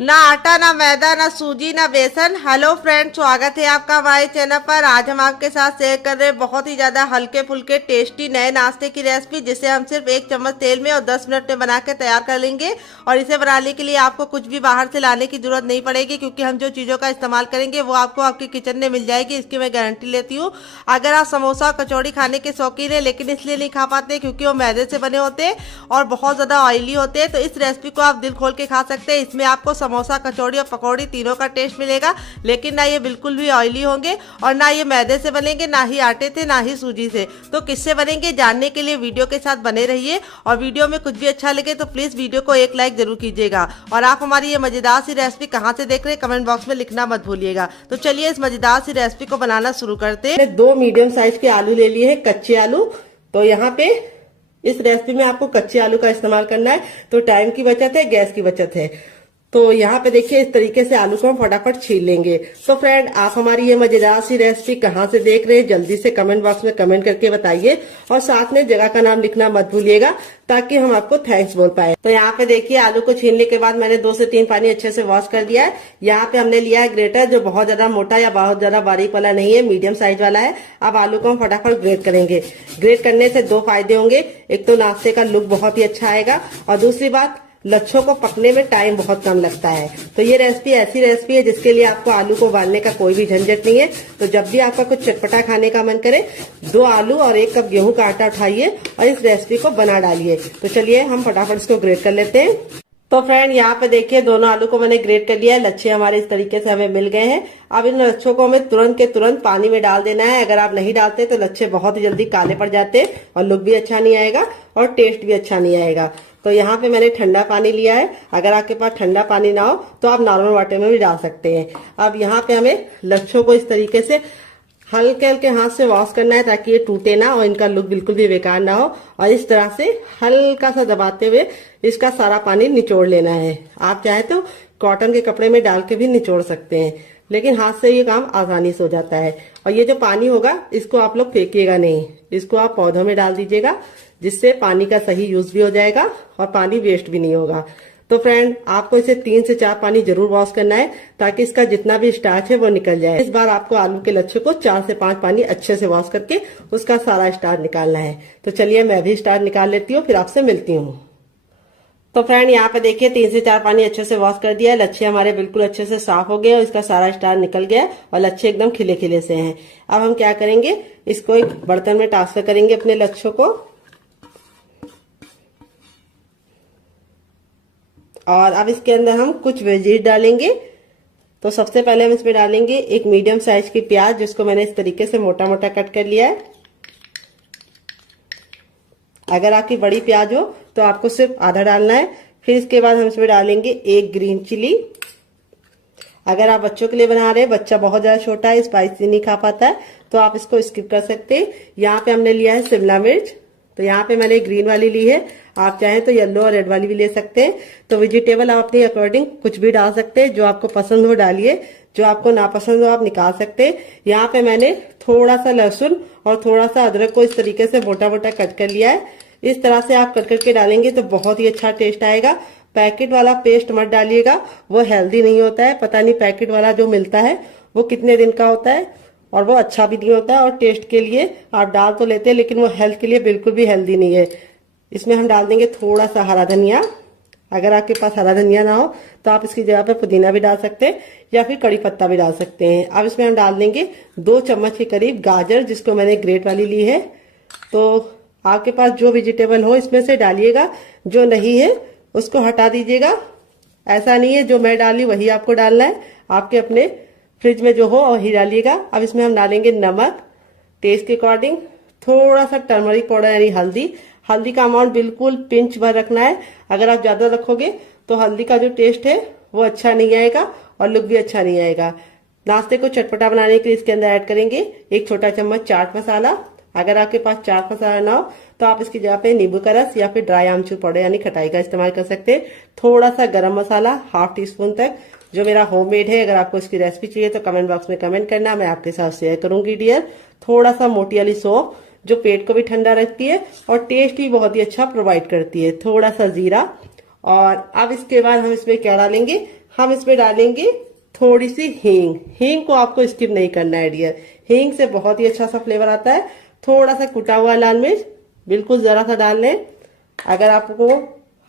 ना आटा ना मैदा ना सूजी ना बेसन। हेलो फ्रेंड, स्वागत है आपका हमारे चैनल पर। आज हम आपके साथ शेयर कर रहे हैं बहुत ही ज्यादा हल्के फुल्के टेस्टी नए नाश्ते की रेसिपी, जिसे हम सिर्फ 1 चम्मच तेल में और 10 मिनट में बना के तैयार कर लेंगे। और इसे बनाने के लिए आपको कुछ भी बाहर से लाने की जरूरत नहीं पड़ेगी, क्योंकि हम जो चीजों का इस्तेमाल करेंगे वो आपको आपके किचन में मिल जाएगी, इसकी मैं गारंटी लेती हूँ। अगर आप समोसा कचौड़ी खाने के शौकीन है लेकिन इसलिए नहीं खा पाते क्योंकि वो मैदे से बने होते हैं और बहुत ज्यादा ऑयली होते हैं, तो इस रेसिपी को आप दिल खोल के खा सकते हैं। इसमें आपको समोसा कचौड़ी पकौड़ी तीनों का टेस्ट मिलेगा, लेकिन ना ये बिल्कुल भी ऑयली होंगे और ना ये मैदे से बनेंगे, ना ही आटे से, ना ही सूजी से। तो किससे बनेंगे जानने के लिए वीडियो के साथ बने रहिए। और वीडियो में कुछ भी अच्छा लगे तो प्लीज वीडियो को एक लाइक जरूर कीजिएगा। और आप हमारी ये मजेदार सी रेसिपी कहाँ से देख रहे हैं कमेंट बॉक्स में लिखना मत भूलिएगा। तो चलिए इस मजेदार सी रेसिपी को बनाना शुरू करते हैं। 2 मीडियम साइज के आलू ले लिए हैं, कच्चे आलू। तो यहाँ पे इस रेसिपी में आपको कच्चे आलू का इस्तेमाल करना है, तो टाइम की बचत है, गैस की बचत है। तो यहाँ पे देखिए इस तरीके से आलू को हम फटाफट छील लेंगे। तो फ्रेंड, आप हमारी ये मजेदार सी रेसिपी कहाँ से देख रहे हैं जल्दी से कमेंट बॉक्स में कमेंट करके बताइए, और साथ में जगह का नाम लिखना मत भूलिएगा ताकि हम आपको थैंक्स बोल पाए। तो यहाँ पे देखिए आलू को छीलने के बाद मैंने 2 से 3 पानी अच्छे से वॉश कर दिया है। यहाँ पे हमने लिया है ग्रेटर, जो बहुत ज्यादा मोटा या बहुत ज्यादा बारीक वाला नहीं है, मीडियम साइज वाला है। अब आलू को हम फटाफट ग्रेट करेंगे। ग्रेट करने से 2 फायदे होंगे, एक तो नाश्ते का लुक बहुत ही अच्छा आएगा, और दूसरी बात लच्छों को पकने में टाइम बहुत कम लगता है। तो ये रेसिपी ऐसी रेसिपी है जिसके लिए आपको आलू को उबालने का कोई भी झंझट नहीं है। तो जब भी आपका कुछ चटपटा खाने का मन करे, 2 आलू और 1 कप गेहूं का आटा उठाइए और इस रेसिपी को बना डालिए। तो चलिए हम फटाफट इसको ग्रेट कर लेते हैं। तो फ्रेंड, यहाँ पे देखिए दोनों आलू को मैंने ग्रेट कर लिया है। लच्छे हमारे इस तरीके से हमें मिल गए हैं। अब इन लच्छों को हमें तुरंत के तुरंत पानी में डाल देना है। अगर आप नहीं डालते तो लच्छे बहुत ही जल्दी काले पड़ जाते हैं और लुक भी अच्छा नहीं आएगा और टेस्ट भी अच्छा नहीं आएगा। तो यहाँ पे मैंने ठंडा पानी लिया है। अगर आपके पास ठंडा पानी ना हो तो आप नॉर्मल वाटर में भी डाल सकते हैं। अब यहाँ पे हमें लच्छों को इस तरीके से हल्के हल्के हाथ से वॉश करना है ताकि ये टूटे ना और इनका लुक बिल्कुल भी बेकार ना हो। और इस तरह से हल्का सा दबाते हुए इसका सारा पानी निचोड़ लेना है। आप चाहे तो कॉटन के कपड़े में डाल के भी निचोड़ सकते हैं, लेकिन हाथ से ये काम आसानी से हो जाता है। और ये जो पानी होगा इसको आप लोग फेंकिएगा नहीं, इसको आप पौधों में डाल दीजिएगा, जिससे पानी का सही यूज भी हो जाएगा और पानी वेस्ट भी नहीं होगा। तो फ्रेंड, आपको इसे 3 से 4 पानी जरूर वॉश करना है ताकि इसका जितना भी स्टार्च है वो निकल जाए। इस बार आपको आलू के लच्छे को 4 से 5 पानी अच्छे से वॉश करके उसका सारा स्टार्च निकालना है। तो चलिए मैं भी स्टार्च निकाल लेती हूँ, फिर आपसे मिलती हूँ। तो फ्रेंड, यहाँ पे देखिए 3 से 4 पानी अच्छे से वॉश कर दिया है। लच्छे हमारे बिल्कुल अच्छे से साफ हो गए और इसका सारा स्टार्च निकल गया और लच्छे एकदम खिले खिले से हैं। अब हम क्या करेंगे, इसको एक बर्तन में ट्रांसफर करेंगे अपने लच्छों को, और अब इसके अंदर हम कुछ वेजीज डालेंगे। तो सबसे पहले हम इसमें डालेंगे 1 मीडियम साइज की प्याज, जिसको मैंने इस तरीके से मोटा मोटा कट कर लिया है। अगर आपकी बड़ी प्याज हो तो आपको सिर्फ आधा डालना है। फिर इसके बाद हम इसमें डालेंगे 1 ग्रीन चिली। अगर आप बच्चों के लिए बना रहे हैं, बच्चा बहुत ज्यादा छोटा है, स्पाइसी नहीं खा पाता है, तो आप इसको स्किप कर सकते हैं। यहाँ पे हमने लिया है शिमला मिर्च। तो यहाँ पे मैंने ग्रीन वाली ली है, आप चाहें तो येलो और रेड वाली भी ले सकते हैं। तो वेजिटेबल आप अपने अकॉर्डिंग कुछ भी डाल सकते हैं, जो आपको पसंद हो डालिए, जो आपको नापसंद हो आप निकाल सकते हैं। यहाँ पे मैंने थोड़ा सा लहसुन और थोड़ा सा अदरक को इस तरीके से मोटा मोटा कट कर लिया है। इस तरह से आप कट करके डालेंगे तो बहुत ही अच्छा टेस्ट आएगा। पैकेट वाला पेस्ट मत डालिएगा, वो हेल्दी नहीं होता है। पता नहीं पैकेट वाला जो मिलता है वो कितने दिन का होता है और वो अच्छा भी नहीं होता है, और टेस्ट के लिए आप डाल तो लेते हैं लेकिन वो हेल्थ के लिए बिल्कुल भी हेल्दी नहीं है। इसमें हम डाल देंगे थोड़ा सा हरा धनिया। अगर आपके पास हरा धनिया ना हो तो आप इसकी जगह पे पुदीना भी डाल सकते हैं या फिर कड़ी पत्ता भी डाल सकते हैं। अब इसमें हम डाल देंगे 2 चम्मच के करीब गाजर, जिसको मैंने ग्रेट वाली ली है। तो आपके पास जो वेजिटेबल हो इसमें से डालिएगा, जो नहीं है उसको हटा दीजिएगा। ऐसा नहीं है जो मैं डाली वही आपको डालना है, आपके अपने फ्रिज में जो हो वही डालिएगा। अब इसमें हम डालेंगे नमक टेस्ट के अकॉर्डिंग, थोड़ा सा टर्मरिक पाउडर यानी हल्दी। हल्दी का अमाउंट बिल्कुल पिंच भर रखना है। अगर आप ज्यादा रखोगे तो हल्दी का जो टेस्ट है वो अच्छा नहीं आएगा और लुक भी अच्छा नहीं आएगा। नाश्ते को चटपटा बनाने के लिए इसके अंदर ऐड करेंगे 1 छोटा चम्मच चाट मसाला। अगर आपके पास चाट मसाला ना हो तो आप इसकी जगह पे नींबू का रस या फिर ड्राई आमचूर पाउडर यानी खटाई का इस्तेमाल कर सकते हैं। थोड़ा सा गरम मसाला ½ टीस्पून तक, जो मेरा होममेड है। अगर आपको इसकी रेसिपी चाहिए तो कमेंट बॉक्स में कमेंट करना, मैं आपके साथ शेयर करूंगी डियर। थोड़ा सा मोटी वाली सौंफ, जो पेट को भी ठंडा रखती है और टेस्ट भी बहुत ही अच्छा प्रोवाइड करती है। थोड़ा सा जीरा, और अब इसके बाद हम इसमें क्या डालेंगे, हम इसमें डालेंगे थोड़ी सी हींग। हींग को आपको स्किप नहीं करना है डियर, हींग से बहुत ही अच्छा सा फ्लेवर आता है। थोड़ा सा कुटा हुआ लाल मिर्च, बिल्कुल जरा सा डाल लें। अगर आपको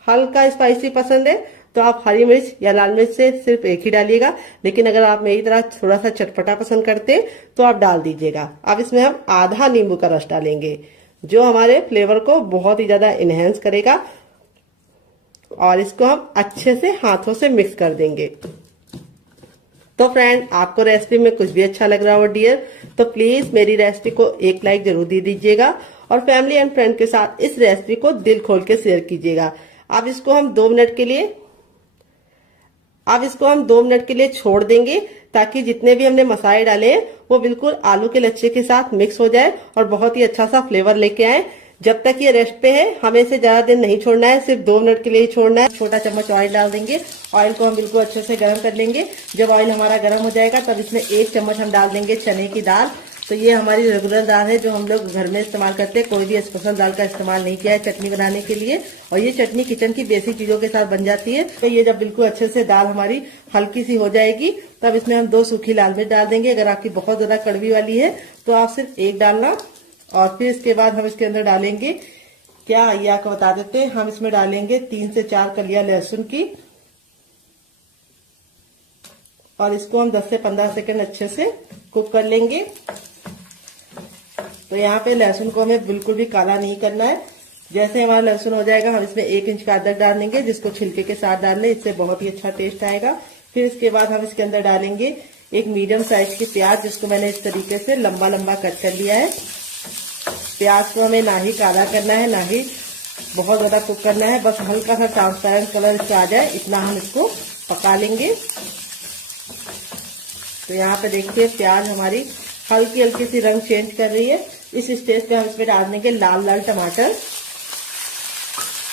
हल्का स्पाइसी पसंद है तो आप हरी मिर्च या लाल मिर्च से सिर्फ एक ही डालिएगा, लेकिन अगर आप मेरी तरह थोड़ा सा चटपटा पसंद करते हैं तो आप डाल दीजिएगा। अब इसमें हम आधा नींबू का रस डालेंगे, जो हमारे फ्लेवर को बहुत ही ज्यादा इनहेंस करेगा, और इसको हम अच्छे से हाथों से मिक्स कर देंगे। तो फ्रेंड, आपको रेसिपी में कुछ भी अच्छा लग रहा हो डियर, तो प्लीज मेरी रेसिपी को एक लाइक जरूर दे दीजिएगा और फैमिली एंड फ्रेंड के साथ इस रेसिपी को दिल खोल के शेयर कीजिएगा। अब इसको हम 2 मिनट के लिए छोड़ देंगे, ताकि जितने भी हमने मसाले डाले हैं वो बिल्कुल आलू के लच्छे के साथ मिक्स हो जाए और बहुत ही अच्छा सा फ्लेवर लेके आए। जब तक ये रेस्ट पे है, हमें इसे ज्यादा देर नहीं छोड़ना है, सिर्फ 2 मिनट के लिए ही छोड़ना है। छोटा चम्मच ऑयल डाल देंगे। ऑयल को हम बिल्कुल अच्छे से गर्म कर लेंगे। जब ऑयल हमारा गर्म हो जाएगा तब इसमें 1 चम्मच हम डाल देंगे चने की दाल। तो ये हमारी रेगुलर दाल है जो हम लोग घर में इस्तेमाल करते हैं, कोई भी स्पेशल दाल का इस्तेमाल नहीं किया है चटनी बनाने के लिए। और ये चटनी किचन की बेसिक चीजों के साथ बन जाती है। तो ये जब बिल्कुल अच्छे से दाल हमारी हल्की सी हो जाएगी, तब इसमें हम 2 सूखी लाल मिर्च डाल देंगे। अगर आपकी बहुत ज्यादा कड़वी वाली है तो आप सिर्फ 1 डालना। और फिर इसके बाद हम इसके अंदर डालेंगे, क्या ये आपको बता देते हैं, हम इसमें डालेंगे 3 से 4 कलियां लहसुन की, और इसको हम 10 से 15 सेकंड अच्छे से कुक कर लेंगे। तो यहाँ पे लहसुन को हमें बिल्कुल भी काला नहीं करना है। जैसे हमारा लहसुन हो जाएगा, हम इसमें 1 इंच का अदरक डाल देंगे, जिसको छिलके के साथ डाल लें, इससे बहुत ही अच्छा टेस्ट आएगा। फिर इसके बाद हम इसके अंदर डालेंगे 1 मीडियम साइज की प्याज, जिसको मैंने इस तरीके से लंबा लंबा कट कर लिया है। प्याज को हमें ना ही काला करना है, ना ही बहुत ज्यादा कुक करना है, बस हल्का सा ट्रांसपेरेंट कलर इसका आ जाए, इतना हम इसको पका लेंगे। तो यहाँ पे देखिए प्याज हमारी हल्की हल्की सी रंग चेंज कर रही है। इस स्टेज पे हम इसमें डाल देंगे लाल लाल टमाटर।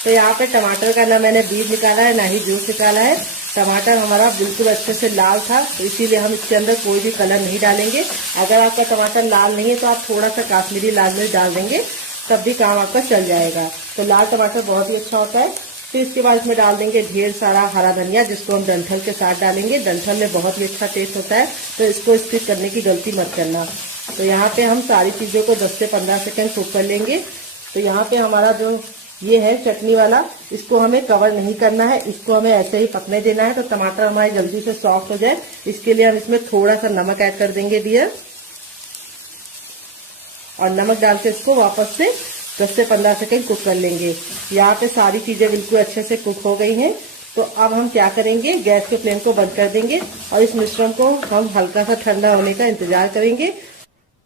तो यहाँ पे टमाटर का ना मैंने बीज निकाला है, ना ही जूस निकाला है। टमाटर हमारा बिल्कुल अच्छे से लाल था, तो इसीलिए हम इसके अंदर कोई भी कलर नहीं डालेंगे। अगर आपका टमाटर लाल नहीं है तो आप थोड़ा सा काश्मीरी लाल मिर्च डाल देंगे, तब भी काम आपका चल जाएगा। तो लाल टमाटर बहुत ही अच्छा होता है। फिर इसके बाद इसमें डाल देंगे ढेर सारा हरा धनिया, जिसको हम डंठल के साथ डालेंगे। डंठल में बहुत ही अच्छा टेस्ट होता है, तो इसको स्किप करने की गलती मत करना। तो यहाँ पे हम सारी चीजों को 10 से 15 सेकंड कुक कर लेंगे। तो यहाँ पे हमारा जो ये है चटनी वाला, इसको हमें कवर नहीं करना है, इसको हमें ऐसे ही पकने देना है, तो टमाटर हमारे जल्दी से सॉफ्ट हो जाए। इसके लिए हम इसमें थोड़ा सा नमक ऐड कर देंगे डियर, और नमक डाल के इसको वापस से 10 से 15 सेकंड कुक कर लेंगे। यहाँ पे सारी चीजें बिल्कुल अच्छे से कुक हो गई हैं। तो अब हम क्या करेंगे, गैस के फ्लेम को बंद कर देंगे और इस मिश्रण को हम हल्का सा ठंडा होने का इंतजार करेंगे।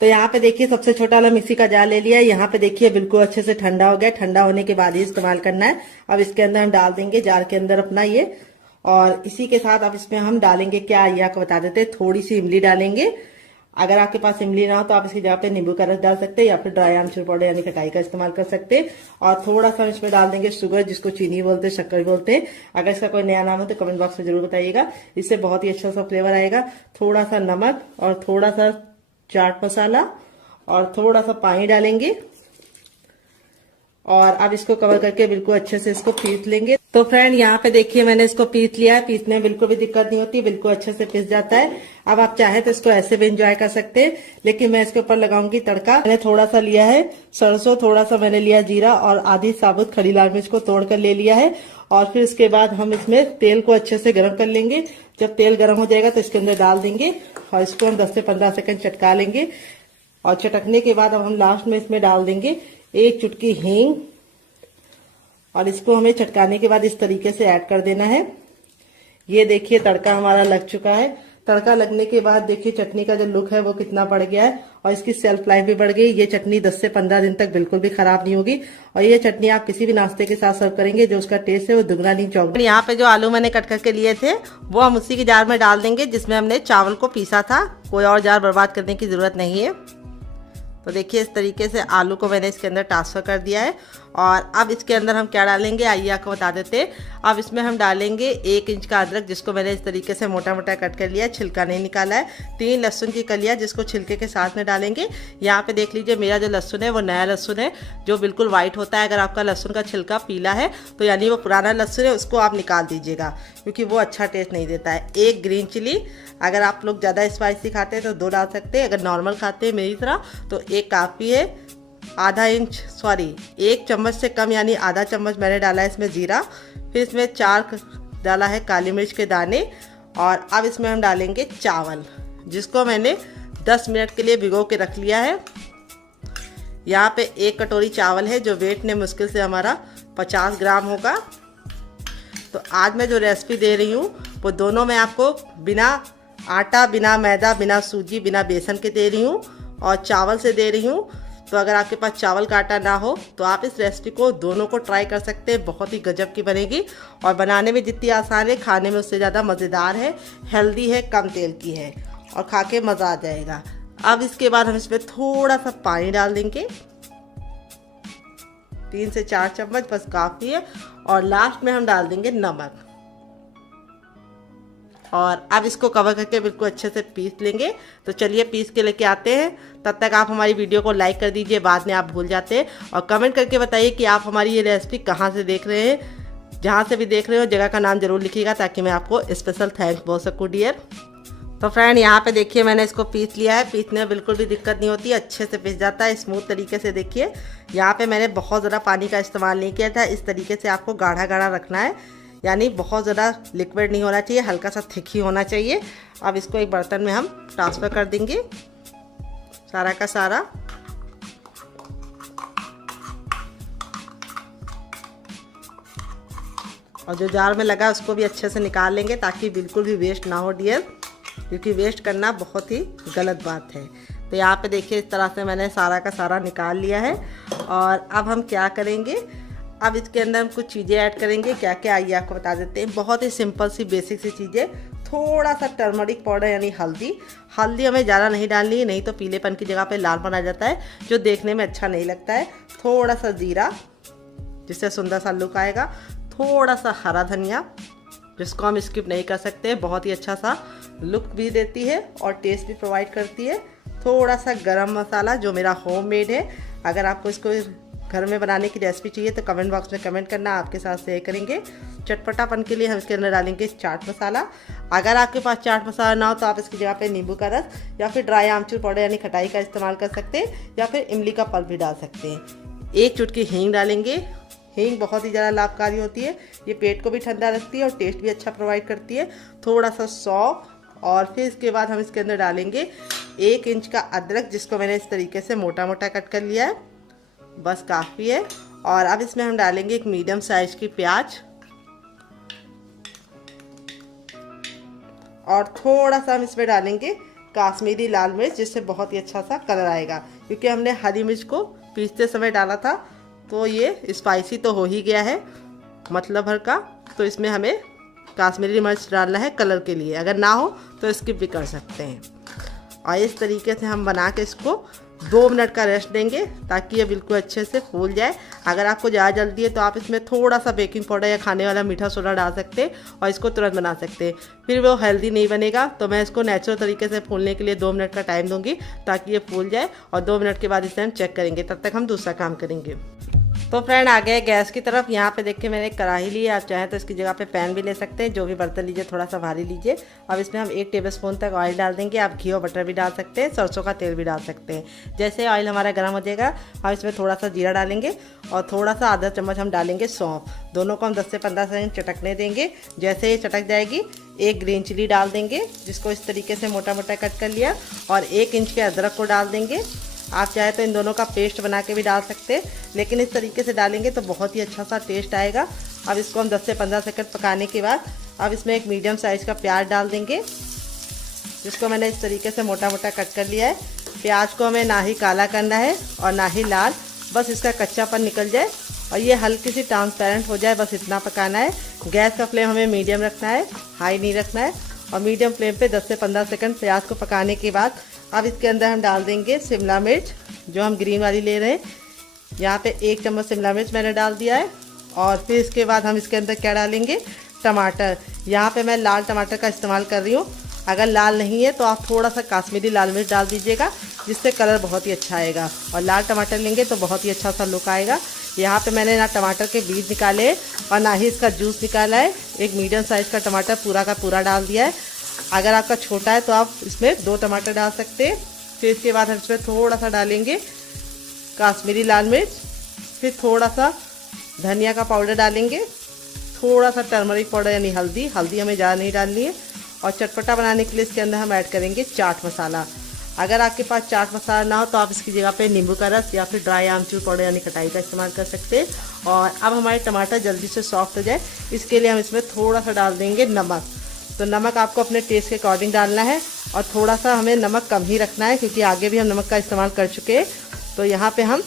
तो यहाँ पे देखिए सबसे छोटा वाला मिक्सी का जार ले लिया है। यहाँ पे देखिए बिल्कुल अच्छे से ठंडा हो गया। ठंडा होने के बाद ही इस्तेमाल करना है। अब इसके अंदर हम डाल देंगे जार के अंदर अपना ये, और इसी के साथ अब इसमें हम डालेंगे, क्या ये आपको बता देते हैं, थोड़ी सी इमली डालेंगे। अगर आपके पास इमली ना हो तो आप इसकी जगह पे नींबू का रस डाल सकते हैं, या फिर ड्राई आमचूर पाउडर यानी खटाई का इस्तेमाल कर सकते हैं। और थोड़ा सा इसमें डाल देंगे शुगर, जिसको चीनी बोलते हैं, शक्कर बोलते हैं। अगर इसका कोई नया नाम हो तो कमेंट बॉक्स में जरूर बताइएगा, इससे बहुत ही अच्छा सा फ्लेवर आएगा। थोड़ा सा नमक और थोड़ा सा चाट मसाला और थोड़ा सा पानी डालेंगे, और अब इसको कवर करके बिल्कुल अच्छे से इसको पीस लेंगे। तो फ्रेंड यहाँ पे देखिए मैंने इसको पीस लिया है। पीसने में बिल्कुल भी दिक्कत नहीं होती, बिल्कुल अच्छे से पीस जाता है। अब आप चाहे तो इसको ऐसे भी एंजॉय कर सकते हैं, लेकिन मैं इसके ऊपर लगाऊंगी तड़का। मैंने थोड़ा सा लिया है सरसों, थोड़ा सा मैंने लिया जीरा, और आधी साबुत खड़ी लाल मिर्च को तोड़ कर ले लिया है। और फिर इसके बाद हम इसमें तेल को अच्छे से गर्म कर लेंगे। जब तेल गर्म हो जाएगा तो इसके अंदर डाल देंगे, और इसको हम 10 से 15 सेकंड चटका लेंगे। और चटकने के बाद अब हम लास्ट में इसमें डाल देंगे 1 चुटकी हींग, और इसको हमें चटकाने के बाद इस तरीके से ऐड कर देना है। ये देखिए तड़का हमारा लग चुका है। तड़का लगने के बाद देखिए चटनी का जो लुक है वो कितना बढ़ गया है, और इसकी सेल्फ लाइफ भी बढ़ गई। ये चटनी 10 से 15 दिन तक बिल्कुल भी खराब नहीं होगी, और ये चटनी आप किसी भी नाश्ते के साथ सर्व करेंगे, जो उसका टेस्ट है वो दुगना नहीं चौगुना। यहाँ पे जो आलू मैंने कट करके लिए थे वो हम उसी के जार में डाल देंगे जिसमें हमने चावल को पीसा था। कोई और जार बर्बाद करने की जरूरत नहीं है। तो देखिए इस तरीके से आलू को मैंने इसके अंदर ट्रांसफर कर दिया है, और अब इसके अंदर हम क्या डालेंगे आइए आपको बता देते हैं। अब इसमें हम डालेंगे 1 इंच का अदरक जिसको मैंने इस तरीके से मोटा मोटा कट कर लिया, छिलका नहीं निकाला है। 3 लहसुन की कलियाँ जिसको छिलके के साथ में डालेंगे। यहाँ पे देख लीजिए मेरा जो लहसुन है वो नया लहसुन है जो बिल्कुल वाइट होता है। अगर आपका लहसुन का छिलका पीला है तो यानी वो पुराना लहसुन है, उसको आप निकाल दीजिएगा क्योंकि वो अच्छा टेस्ट नहीं देता है। 1 ग्रीन चिली, अगर आप लोग ज़्यादा स्पाइसी खाते हैं तो 2 डाल सकते हैं, अगर नॉर्मल खाते हैं मेरी तरह तो 1 काफ़ी है। 1 चम्मच से कम यानी आधा चम्मच मैंने डाला है इसमें जीरा। फिर इसमें 4 डाला है काली मिर्च के दाने। और अब इसमें हम डालेंगे चावल जिसको मैंने 10 मिनट के लिए भिगो के रख लिया है। यहाँ पे 1 कटोरी चावल है जो वेट ने मुश्किल से हमारा 50 ग्राम होगा। तो आज मैं जो रेसिपी दे रही हूँ वो दोनों मैं आपको बिना आटा, बिना मैदा, बिना सूजी, बिना बेसन के दे रही हूँ और चावल से दे रही हूँ। तो अगर आपके पास चावल का आटा ना हो तो आप इस रेसिपी को दोनों को ट्राई कर सकते हैं, बहुत ही गजब की बनेगी और बनाने में जितनी आसान है खाने में उससे ज़्यादा मज़ेदार है, हेल्दी है, कम तेल की है और खा के मज़ा आ जाएगा। अब इसके बाद हम इसमें थोड़ा सा पानी डाल देंगे, 3 से 4 चम्मच बस काफ़ी है। और लास्ट में हम डाल देंगे नमक और अब इसको कवर करके बिल्कुल अच्छे से पीस लेंगे। तो चलिए पीस के लेके आते हैं। तब तक आप हमारी वीडियो को लाइक कर दीजिए, बाद में आप भूल जाते हैं। और कमेंट करके बताइए कि आप हमारी ये रेसिपी कहाँ से देख रहे हैं। जहाँ से भी देख रहे हो जगह का नाम ज़रूर लिखिएगा ताकि मैं आपको स्पेशल थैंक्स बोल सकूँ डियर। तो फ्रेंड यहाँ पे देखिए मैंने इसको पीस लिया है। पीसने में बिल्कुल भी दिक्कत नहीं होती, अच्छे से पीस जाता है स्मूथ तरीके से। देखिए यहाँ पे मैंने बहुत ज़्यादा पानी का इस्तेमाल नहीं किया था। इस तरीके से आपको गाढ़ा गाढ़ा रखना है, यानी बहुत ज़्यादा लिक्विड नहीं होना चाहिए, हल्का सा थिक ही होना चाहिए। अब इसको एक बर्तन में हम ट्रांसफ़र कर देंगे सारा का सारा। और जो जार में लगा उसको भी अच्छे से निकाल लेंगे ताकि बिल्कुल भी वेस्ट ना हो डियर, क्योंकि वेस्ट करना बहुत ही गलत बात है। तो यहाँ पे देखिए इस तरह से मैंने सारा का सारा निकाल लिया है। और अब हम क्या करेंगे, अब इसके अंदर हम कुछ चीज़ें ऐड करेंगे। क्या क्या आइए आपको बता देते हैं। बहुत ही सिंपल सी बेसिक सी चीज़ें। थोड़ा सा टर्मरिक पाउडर यानी हल्दी हमें ज़्यादा नहीं डालनी है, नहीं तो पीलेपन की जगह पे लालपन आ जाता है जो देखने में अच्छा नहीं लगता है। थोड़ा सा जीरा जिससे सुंदर सा लुक आएगा। थोड़ा सा हरा धनिया जिसको हम स्किप नहीं कर सकते, बहुत ही अच्छा सा लुक भी देती है और टेस्ट भी प्रोवाइड करती है। थोड़ा सा गरम मसाला जो मेरा होममेड है। अगर आपको इसको घर में बनाने की रेसिपी चाहिए तो कमेंट बॉक्स में कमेंट करना, आपके साथ शेयर करेंगे। चटपटापन के लिए हम इसके अंदर डालेंगे चाट मसाला। अगर आपके पास चाट मसाला ना हो तो आप इसकी जगह पे नींबू का रस या फिर ड्राई आमचूर पाउडर यानी खटाई का इस्तेमाल कर सकते हैं, या फिर इमली का पल्प भी डाल सकते हैं। 1 चुटकी हींग डालेंगे। हींग बहुत ही ज़्यादा लाभकारी होती है, ये पेट को भी ठंडा रखती है और टेस्ट भी अच्छा प्रोवाइड करती है। थोड़ा सा सौंफ और फिर इसके बाद हम इसके अंदर डालेंगे 1 इंच का अदरक जिसको मैंने इस तरीके से मोटा मोटा कट कर लिया है, बस काफ़ी है। और अब इसमें हम डालेंगे 1 मीडियम साइज की प्याज और थोड़ा सा हम इसमें डालेंगे काश्मीरी लाल मिर्च जिससे बहुत ही अच्छा सा कलर आएगा। क्योंकि हमने हरी मिर्च को पीसते समय डाला था तो ये स्पाइसी तो हो ही गया है मतलब भर का, तो इसमें हमें काश्मीरी मिर्च डालना है कलर के लिए। अगर ना हो तो स्किप भी कर सकते हैं। और इस तरीके से हम बना के इसको 2 मिनट का रेस्ट देंगे ताकि ये बिल्कुल अच्छे से फूल जाए। अगर आपको ज़्यादा जल्दी है तो आप इसमें थोड़ा सा बेकिंग पाउडर या खाने वाला मीठा सोडा डाल सकते हैं और इसको तुरंत बना सकते हैं। फिर वो हेल्दी नहीं बनेगा, तो मैं इसको नेचुरल तरीके से फूलने के लिए 2 मिनट का टाइम दूंगी ताकि ये फूल जाए। और 2 मिनट के बाद इसे हम चेक करेंगे, तब तक हम दूसरा काम करेंगे। तो फ्रेंड आ गए गैस की तरफ। यहाँ पे देखिए मैंने एक कढ़ाई ली है, आप चाहें तो इसकी जगह पे पैन भी ले सकते हैं। जो भी बर्तन लीजिए थोड़ा सा भारी लीजिए। अब इसमें हम 1 टेबलस्पून तक ऑयल डाल देंगे। आप घी और बटर भी डाल सकते हैं, सरसों का तेल भी डाल सकते हैं। जैसे ऑयल हमारा गर्म हो जाएगा हम इसमें थोड़ा सा जीरा डालेंगे और थोड़ा सा आधा चम्मच हम डालेंगे सौंफ। दोनों को हम 10 से 15 सेकंड चटकने देंगे। जैसे ये चटक जाएगी 1 ग्रीन चिली डाल देंगे जिसको इस तरीके से मोटा मोटा कट कर लिया, और 1 इंच के अदरक को डाल देंगे। आप चाहे तो इन दोनों का पेस्ट बना के भी डाल सकते हैं, लेकिन इस तरीके से डालेंगे तो बहुत ही अच्छा सा टेस्ट आएगा। अब इसको हम 10 से 15 सेकंड पकाने के बाद अब इसमें 1 मीडियम साइज़ का प्याज डाल देंगे जिसको मैंने इस तरीके से मोटा मोटा कट कर लिया है। प्याज को हमें ना ही काला करना है और ना ही लाल, बस इसका कच्चापन निकल जाए और ये हल्की सी ट्रांसपेरेंट हो जाए, बस इतना पकाना है। गैस का फ्लेम हमें मीडियम रखना है, हाई नहीं रखना है। और मीडियम फ्लेम पे 10 से 15 सेकंड प्याज को पकाने के बाद अब इसके अंदर हम डाल देंगे शिमला मिर्च जो हम ग्रीन वाली ले रहे हैं। यहाँ पे 1 चम्मच शिमला मिर्च मैंने डाल दिया है। और फिर इसके बाद हम इसके अंदर क्या डालेंगे, टमाटर। यहाँ पे मैं लाल टमाटर का इस्तेमाल कर रही हूँ। अगर लाल नहीं है तो आप थोड़ा सा काश्मीरी लाल मिर्च डाल दीजिएगा, जिससे कलर बहुत ही अच्छा आएगा। और लाल टमाटर लेंगे तो बहुत ही अच्छा सा लुक आएगा। यहाँ पे मैंने ना टमाटर के बीज निकाले और ना ही इसका जूस निकाला है। एक मीडियम साइज़ का टमाटर पूरा का पूरा डाल दिया है। अगर आपका छोटा है तो आप इसमें 2 टमाटर डाल सकते हैं। फिर इसके बाद हम इसमें थोड़ा सा डालेंगे काश्मीरी लाल मिर्च, फिर थोड़ा सा धनिया का पाउडर डालेंगे, थोड़ा सा टर्मरिक पाउडर यानी हल्दी हमें ज़्यादा नहीं डालनी है। और चटपटा बनाने के लिए इसके अंदर हम ऐड करेंगे चाट मसाला। अगर आपके पास चाट मसाला ना हो तो आप इसकी जगह पे नींबू का रस या फिर ड्राई आमचूर पाउडर यानी खटाई का इस्तेमाल कर सकते हैं। और अब हमारे टमाटर जल्दी से सॉफ्ट हो जाए, इसके लिए हम इसमें थोड़ा सा डाल देंगे नमक। तो नमक आपको अपने टेस्ट के अकॉर्डिंग डालना है और थोड़ा सा हमें नमक कम ही रखना है, क्योंकि आगे भी हम नमक का इस्तेमाल कर चुके हैं। तो यहाँ पे हम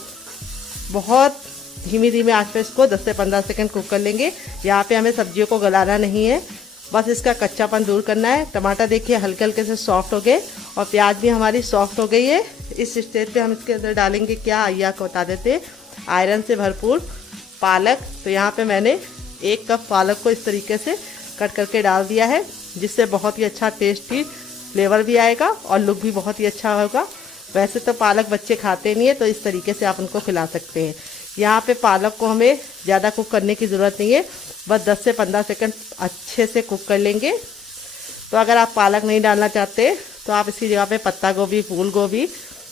बहुत धीमी आंच पे इसको 10 से 15 सेकंड कुक कर लेंगे। यहाँ पे हमें सब्जियों को गलाना नहीं है, बस इसका कच्चापन दूर करना है। टमाटर देखिए हल्के हल्के से सॉफ्ट हो गए और प्याज भी हमारी सॉफ्ट हो गई है। इस स्टेज पे हम इसके अंदर डालेंगे क्या, आइए आपको बता देते हैं, आयरन से भरपूर पालक। तो यहाँ पे मैंने 1 कप पालक को इस तरीके से कट करके डाल दिया है, जिससे बहुत ही अच्छा टेस्टी फ्लेवर भी आएगा और लुक भी बहुत ही अच्छा होगा। वैसे तो पालक बच्चे खाते नहीं है, तो इस तरीके से आप उनको खिला सकते हैं। यहाँ पे पालक को हमें ज़्यादा कुक करने की ज़रूरत नहीं है, बस 10 से 15 सेकंड अच्छे से कुक कर लेंगे। तो अगर आप पालक नहीं डालना चाहते तो आप इसकी जगह पे पत्ता गोभी, फूल गोभी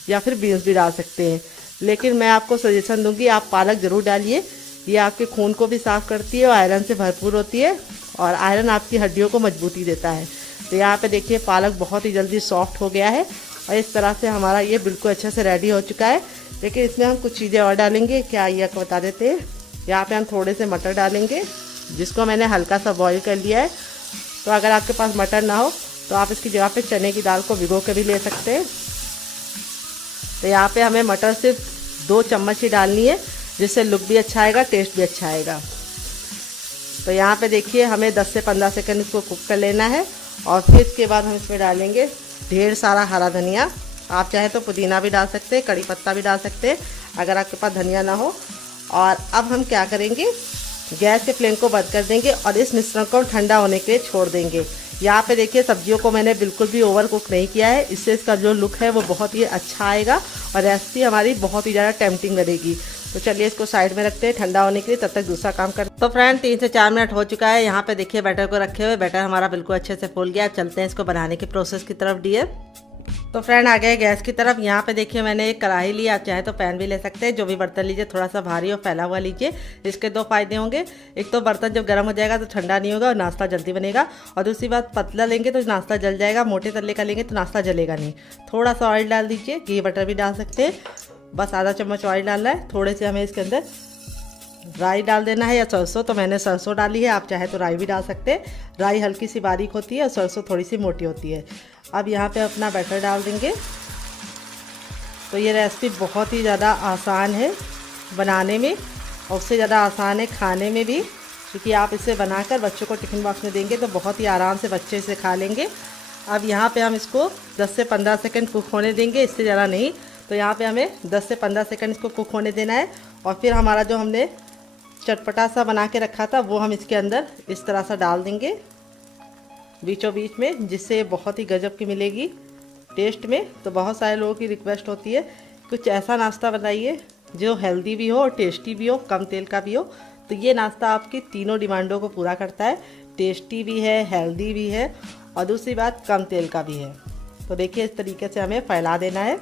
या फिर बीन्स भी डाल सकते हैं। लेकिन मैं आपको सजेशन दूंगी आप पालक ज़रूर डालिए। ये आपके खून को भी साफ़ करती है और आयरन से भरपूर होती है, और आयरन आपकी हड्डियों को मजबूती देता है। तो यहाँ पे देखिए पालक बहुत ही जल्दी सॉफ्ट हो गया है और इस तरह से हमारा ये बिल्कुल अच्छे से रेडी हो चुका है। लेकिन इसमें हम कुछ चीज़ें और डालेंगे, क्या ये आपको बता देते हैं। यहाँ पे हम थोड़े से मटर डालेंगे, जिसको मैंने हल्का सा बॉईल कर लिया है। तो अगर आपके पास मटर ना हो तो आप इसकी जगह पे चने की दाल को भिगो के भी ले सकते हैं। तो यहाँ पे हमें मटर सिर्फ 2 चम्मच ही डालनी है, जिससे लुक भी अच्छा आएगा, टेस्ट भी अच्छा आएगा। तो यहाँ पे देखिए हमें 10 से 15 सेकंड इसको कुक कर लेना है। और फिर इसके बाद हम इसमें डालेंगे ढेर सारा हरा धनिया। आप चाहे तो पुदीना भी डाल सकते हैं, कड़ी पत्ता भी डाल सकते हैं अगर आपके पास धनिया ना हो। और अब हम क्या करेंगे, गैस के फ्लेम को बंद कर देंगे और इस मिश्रण को ठंडा होने के लिए छोड़ देंगे। यहाँ पे देखिए सब्जियों को मैंने बिल्कुल भी ओवर कुक नहीं किया है, इससे इसका जो लुक है वो बहुत ही अच्छा आएगा और रेसिपी हमारी बहुत ही ज़्यादा टेम्पटिंग बनेगी। तो चलिए इसको साइड में रखते हैं ठंडा होने के लिए, तब तक दूसरा काम करते। तो फ्रेंड 3 से 4 मिनट हो चुका है। यहाँ पे देखिए बैटर को रखे हुए, बैटर हमारा बिल्कुल अच्छे से फूल गया। चलते हैं इसको बनाने के प्रोसेस की तरफ डियर। तो फ्रेंड आ गए गैस की तरफ। यहाँ पे देखिए मैंने एक कढ़ाई ली, आप चाहे तो पैन भी ले सकते हैं। जो भी बर्तन लीजिए थोड़ा सा भारी और फैला हुआ लीजिए। इसके 2 फायदे होंगे, एक तो बर्तन जब गर्म हो जाएगा तो ठंडा नहीं होगा और नाश्ता जल्दी बनेगा, और दूसरी बात पतला लेंगे तो नाश्ता जल जाएगा, मोटे तले का लेंगे तो नाश्ता जलेगा नहीं। थोड़ा सा ऑयल डाल दीजिए, घी बटर भी डाल सकते हैं, बस आधा चम्मच ऑयल डालना है। थोड़े से हमें इसके अंदर राई डाल देना है या सरसों, तो मैंने सरसों डाली है, आप चाहे तो राई भी डाल सकते हैं। राई हल्की सी बारीक होती है और सरसों थोड़ी सी मोटी होती है। अब यहाँ पे अपना बैटर डाल देंगे। तो ये रेसिपी बहुत ही ज़्यादा आसान है बनाने में और उससे ज़्यादा आसान है खाने में भी, क्योंकि आप इसे बनाकर बच्चों को टिफ़िन बॉक्स में देंगे तो बहुत ही आराम से बच्चे इसे खा लेंगे। अब यहाँ पे हम इसको 10 से 15 सेकंड कुक होने देंगे, इससे ज़्यादा नहीं। तो यहाँ पे हमें 10 से 15 सेकंड इसको कुक होने देना है। और फिर हमारा जो हमने चटपटा सा बना के रखा था वो हम इसके अंदर इस तरह से डाल देंगे बीचों बीच में, जिससे बहुत ही गजब की मिलेगी टेस्ट में। तो बहुत सारे लोगों की रिक्वेस्ट होती है कुछ ऐसा नाश्ता बनाइए जो हेल्दी भी हो और टेस्टी भी हो, कम तेल का भी हो। तो ये नाश्ता आपकी तीनों डिमांडों को पूरा करता है, टेस्टी भी है, हेल्दी भी है और दूसरी बात कम तेल का भी है। तो देखिए इस तरीके से हमें फैला देना है,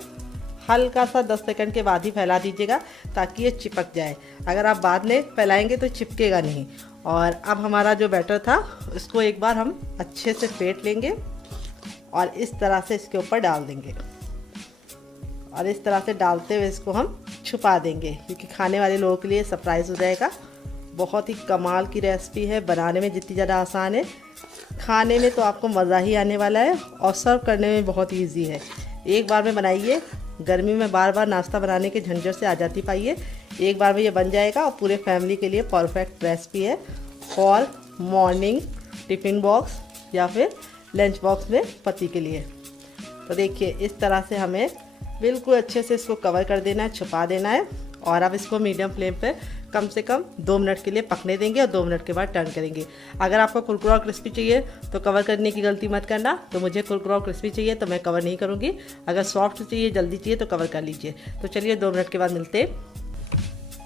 हल्का सा 10 सेकंड के बाद ही फैला दीजिएगा ताकि ये चिपक जाए। अगर आप बाद में फैलाएंगे तो चिपकेगा नहीं। और अब हमारा जो बैटर था उसको एक बार हम अच्छे से फेंट लेंगे और इस तरह से इसके ऊपर डाल देंगे और इस तरह से डालते हुए इसको हम छुपा देंगे, क्योंकि खाने वाले लोगों के लिए सरप्राइज़ हो जाएगा। बहुत ही कमाल की रेसिपी है, बनाने में जितनी ज़्यादा आसान है खाने में तो आपको मज़ा ही आने वाला है और सर्व करने में बहुत ईजी है। एक बार में बनाइए, गर्मी में बार बार नाश्ता बनाने के झंझट से आज़ादी पाइए। एक बार में ये बन जाएगा और पूरे फैमिली के लिए परफेक्ट रेसिपी है फॉर मॉर्निंग टिफ़िन बॉक्स या फिर लंच बॉक्स में पति के लिए। तो देखिए इस तरह से हमें बिल्कुल अच्छे से इसको कवर कर देना है, छुपा देना है और अब इसको मीडियम फ्लेम पे कम से कम 2 मिनट के लिए पकने देंगे और 2 मिनट के बाद टर्न करेंगे। अगर आपको कुरकुरा और क्रिस्पी चाहिए तो कवर करने की गलती मत करना। तो मुझे कुरकुरा और क्रिस्पी चाहिए तो मैं कवर नहीं करूँगी। अगर सॉफ्ट चाहिए, जल्दी चाहिए तो कवर कर लीजिए। तो चलिए 2 मिनट के बाद मिलते हैं।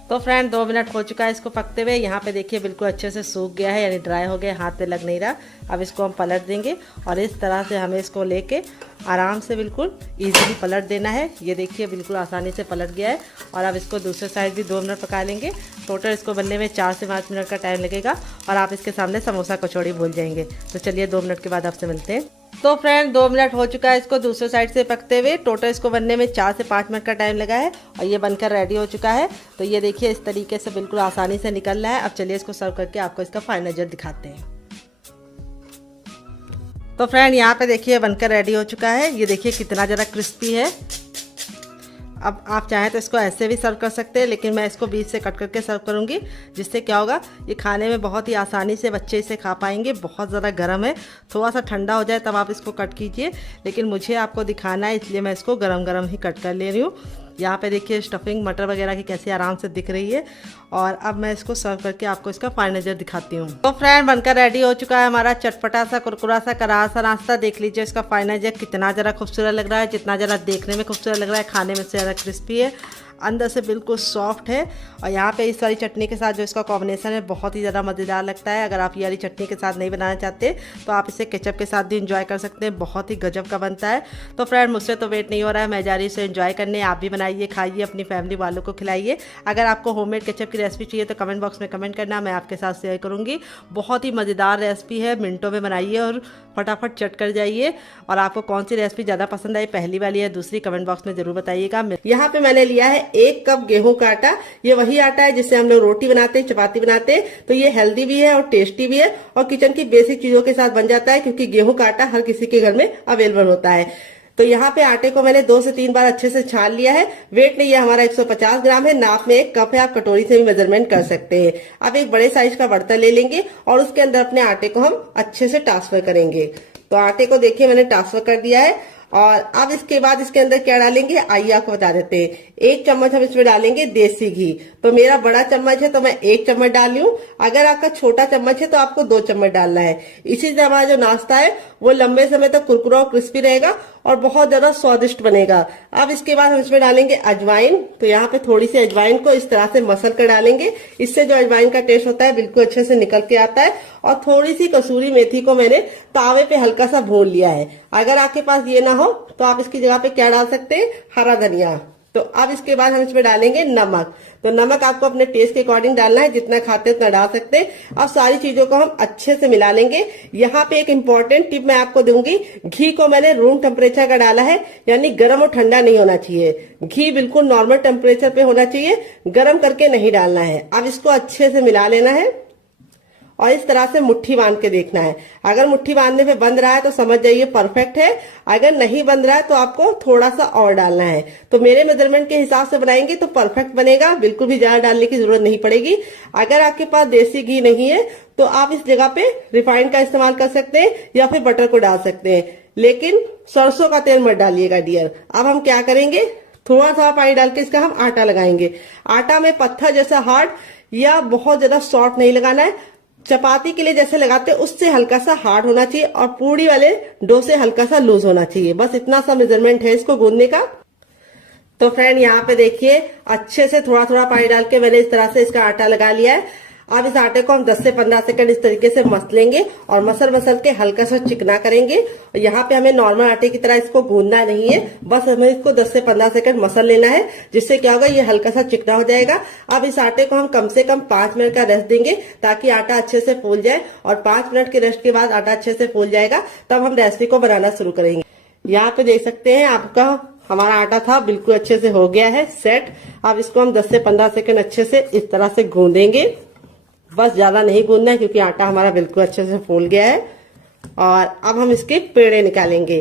तो फ्रेंड 2 मिनट हो चुका है इसको पकते हुए। यहाँ पे देखिए बिल्कुल अच्छे से सूख गया है, यानी ड्राई हो गया, हाथ पे लग नहीं रहा। अब इसको हम पलट देंगे और इस तरह से हमें इसको लेके आराम से बिल्कुल इजीली पलट देना है। ये देखिए बिल्कुल आसानी से पलट गया है। और अब इसको दूसरे साइड भी 2 मिनट पका लेंगे। टोटल इसको बनने में 4 से 5 मिनट का टाइम लगेगा और आप इसके सामने समोसा कचौड़ी भूल जाएंगे। तो चलिए 2 मिनट के बाद आपसे मिलते हैं। तो फ्रेंड 2 मिनट हो चुका है इसको दूसरे साइड से पकते हुए। टोटल इसको बनने में 4 से 5 मिनट का टाइम लगा है और ये बनकर रेडी हो चुका है। तो ये देखिए इस तरीके से बिल्कुल आसानी से निकल रहा है। अब चलिए इसको सर्व करके आपको इसका फाइनल रिजल्ट दिखाते हैं। तो फ्रेंड यहाँ पे देखिए बनकर रेडी हो चुका है। ये देखिए कितना ज़रा क्रिस्पी है। अब आप चाहें तो इसको ऐसे भी सर्व कर सकते हैं, लेकिन मैं इसको बीच से कट करके सर्व करूँगी, जिससे क्या होगा ये खाने में बहुत ही आसानी से बच्चे इसे खा पाएंगे। बहुत ज़्यादा गर्म है, थोड़ा सा ठंडा हो जाए तब आप इसको कट कीजिए, लेकिन मुझे आपको दिखाना है इसलिए मैं इसको गरम गरम ही कट कर ले रही हूँ। यहाँ पे देखिए स्टफिंग मटर वगैरह की कैसे आराम से दिख रही है। और अब मैं इसको सर्व करके आपको इसका फाइनल रिजल्ट दिखाती हूँ। तो फ्रेंड बनकर रेडी हो चुका है हमारा चटपटा सा कुरकुरा सा करारा सा नाश्ता। देख लीजिए इसका फाइनल रिजल्ट कितना ज़रा खूबसूरत लग रहा है, जितना ज़रा देखने में खूबसूरत लग रहा है, खाने में से ज़्यादा क्रिस्पी है, अंदर से बिल्कुल सॉफ्ट है। और यहाँ पे इस वाली चटनी के साथ जो इसका कॉम्बिनेशन है बहुत ही ज़्यादा मज़ेदार लगता है। अगर आप ये वाली चटनी के साथ नहीं बनाना चाहते तो आप इसे केचप के साथ भी इंजॉय कर सकते हैं, बहुत ही गजब का बनता है। तो फ्रेंड मुझसे तो वेट नहीं हो रहा है, मैं जा रही हूँ इसे एंजॉय करने। आप भी बनाइए, खाइए, अपनी फैमिली वालों को खिलाइए। अगर आपको होममेड केचप की रेसिपी चाहिए तो कमेंट बॉक्स में कमेंट करना, मैं आपके साथ शेयर करूँगी। बहुत ही मज़ेदार रेसिपी है, मिनटों में बनाइए और फटाफट चट कर जाइए। और आपको कौन सी रेसिपी ज़्यादा पसंद आई, पहली वाली या दूसरी, कमेंट बॉक्स में ज़रूर बताइएगा। यहाँ पे मैंने लिया है 1 कप गेहूं का आटा। ये वही आटा है जिससे हम लोग रोटी बनाते हैं, चपाती बनाते हैं। तो ये हेल्दी भी है और टेस्टी भी है और किचन की बेसिक चीजों के साथ बन जाता है, क्योंकि गेहूं का आटा हर किसी के घर में अवेलेबल होता है। तो यहाँ पे आटे को मैंने 2 से 3 बार अच्छे से छान लिया है। वेट नहीं है हमारा 150 ग्राम है, नाप में 1 कप है, आप कटोरी से भी मेजरमेंट कर सकते हैं। अब एक बड़े साइज का बर्तन ले लेंगे और उसके अंदर अपने आटे को हम अच्छे से ट्रांसफर करेंगे। तो आटे को देखिए मैंने ट्रांसफर कर दिया है। और अब इसके बाद इसके अंदर क्या डालेंगे आइए आपको बता देते हैं। 1 चम्मच हम इसमें डालेंगे देसी घी। तो मेरा बड़ा चम्मच है तो मैं 1 चम्मच डाल रही हूँ। अगर आपका छोटा चम्मच है तो आपको 2 चम्मच डालना है। इसी से हमारा जो नाश्ता है वो लंबे समय तक कुरकुरा और क्रिस्पी रहेगा और बहुत ज्यादा स्वादिष्ट बनेगा। अब इसके बाद हम इसमें डालेंगे अजवाइन। तो यहाँ पे थोड़ी सी अजवाइन को इस तरह से मसल कर डालेंगे, इससे जो अजवाइन का टेस्ट होता है बिल्कुल अच्छे से निकल के आता है। और थोड़ी सी कसूरी मेथी को मैंने तावे पे हल्का सा भून लिया है। अगर आपके पास ये ना हो तो आप इसकी जगह पे क्या डाल सकते हैं, हरा धनिया। तो अब इसके बाद हम इसमें डालेंगे नमक। तो नमक आपको अपने टेस्ट के अकॉर्डिंग डालना है, जितना खाते हैं उतना डाल सकते हैं। अब सारी चीजों को हम अच्छे से मिला लेंगे। यहाँ पे एक इम्पोर्टेंट टिप मैं आपको दूंगी, घी को मैंने रूम टेम्परेचर का डाला है, यानी गर्म और ठंडा नहीं होना चाहिए। घी बिल्कुल नॉर्मल टेम्परेचर पे होना चाहिए, गर्म करके नहीं डालना है। अब इसको अच्छे से मिला लेना है और इस तरह से मुट्ठी बांध के देखना है। अगर मुट्ठी बांधने पे बंध रहा है तो समझ जाइए परफेक्ट है, अगर नहीं बंध रहा है तो आपको थोड़ा सा और डालना है। तो मेरे मेजरमेंट के हिसाब से बनाएंगे तो परफेक्ट बनेगा, बिल्कुल भी ज्यादा डालने की जरूरत नहीं पड़ेगी। अगर आपके पास देसी घी नहीं है तो आप इस जगह पे रिफाइंड का इस्तेमाल कर सकते हैं या फिर बटर को डाल सकते हैं, लेकिन सरसों का तेल मत डालिएगा डियर। अब हम क्या करेंगे, थोड़ा सा पानी डाल के इसका हम आटा लगाएंगे। आटा में पत्थर जैसा हार्ड या बहुत ज्यादा सॉफ्ट नहीं लगाना है, चपाती के लिए जैसे लगाते हैं उससे हल्का सा हार्ड होना चाहिए और पूड़ी वाले डो से हल्का सा लूज होना चाहिए। बस इतना सा मेजरमेंट है इसको गूंदने का। तो फ्रेंड यहाँ पे देखिए अच्छे से थोड़ा थोड़ा पानी डाल के मैंने इस तरह से इसका आटा लगा लिया है। अब इस आटे को हम 10 से 15 सेकंड इस तरीके से मसलेंगे और मसल के हल्का सा चिकना करेंगे। यहाँ पे हमें नॉर्मल आटे की तरह इसको गूंदना नहीं है, बस हमें इसको 10 से 15 सेकंड मसल लेना है, जिससे क्या होगा ये हल्का सा चिकना हो जाएगा। अब इस आटे को हम कम से कम 5 मिनट का रेस्ट देंगे ताकि आटा अच्छे से फूल जाए, और 5 मिनट के रेस्ट के बाद आटा अच्छे से फूल जाएगा तब हम रेसिपी को बनाना शुरू करेंगे। यहाँ पे देख सकते हैं आपका हमारा आटा था बिल्कुल अच्छे से हो गया है सेट। अब इसको हम 10 से 15 सेकंड अच्छे से इस तरह से गूंदेंगे, बस ज्यादा नहीं गूंदना है क्योंकि आटा हमारा बिल्कुल अच्छे से फूल गया है। और अब हम इसके पेड़े निकालेंगे।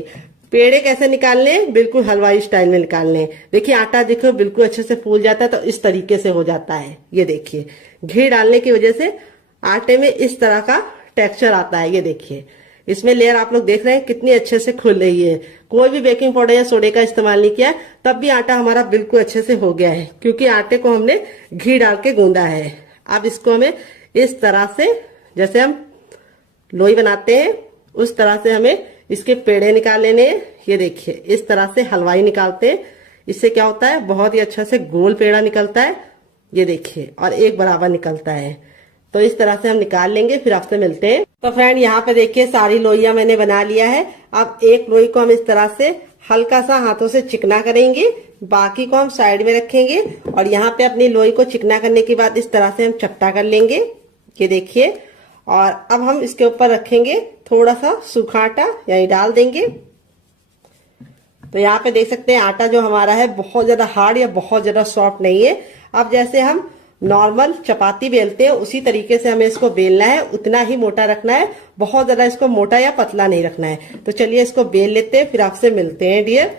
पेड़े कैसे निकालने हैं, बिल्कुल हलवाई स्टाइल में निकालने हैं। देखिए आटा देखो बिल्कुल अच्छे से फूल जाता है, तो इस तरीके से हो जाता है। ये देखिए घी डालने की वजह से आटे में इस तरह का टेक्सचर आता है। ये देखिए इसमें लेयर आप लोग देख रहे हैं कितनी अच्छे से खुल रही है। कोई भी बेकिंग पाउडर या सोडे का इस्तेमाल नहीं किया, तब भी आटा हमारा बिल्कुल अच्छे से हो गया है, क्योंकि आटे को हमने घी डाल के गूंदा है। अब इसको हमें इस तरह से, जैसे हम लोई बनाते हैं उस तरह से हमें इसके पेड़े निकाल लेने हैं। ये देखिए इस तरह से हलवाई निकालते हैं, इससे क्या होता है बहुत ही अच्छा से गोल पेड़ा निकलता है। ये देखिए और एक बराबर निकलता है। तो इस तरह से हम निकाल लेंगे, फिर आपसे मिलते हैं। तो फ्रेंड यहाँ पे देखिए सारी लोइयां मैंने बना लिया है। अब एक लोई को हम इस तरह से हल्का सा हाथों से चिकना करेंगे, बाकी को हम साइड में रखेंगे और यहाँ पे अपनी लोई को चिकना करने के बाद इस तरह से हम चपटा कर लेंगे। ये देखिए, और अब हम इसके ऊपर रखेंगे थोड़ा सा सूखा आटा, यही डाल देंगे। तो यहाँ पे देख सकते हैं आटा जो हमारा है बहुत ज्यादा हार्ड या बहुत ज्यादा सॉफ्ट नहीं है। अब जैसे हम नॉर्मल चपाती बेलते हैं उसी तरीके से हमें इसको बेलना है, उतना ही मोटा रखना है, बहुत ज्यादा इसको मोटा या पतला नहीं रखना है। तो चलिए इसको बेल लेते हैं, फिर आपसे मिलते हैं डियर।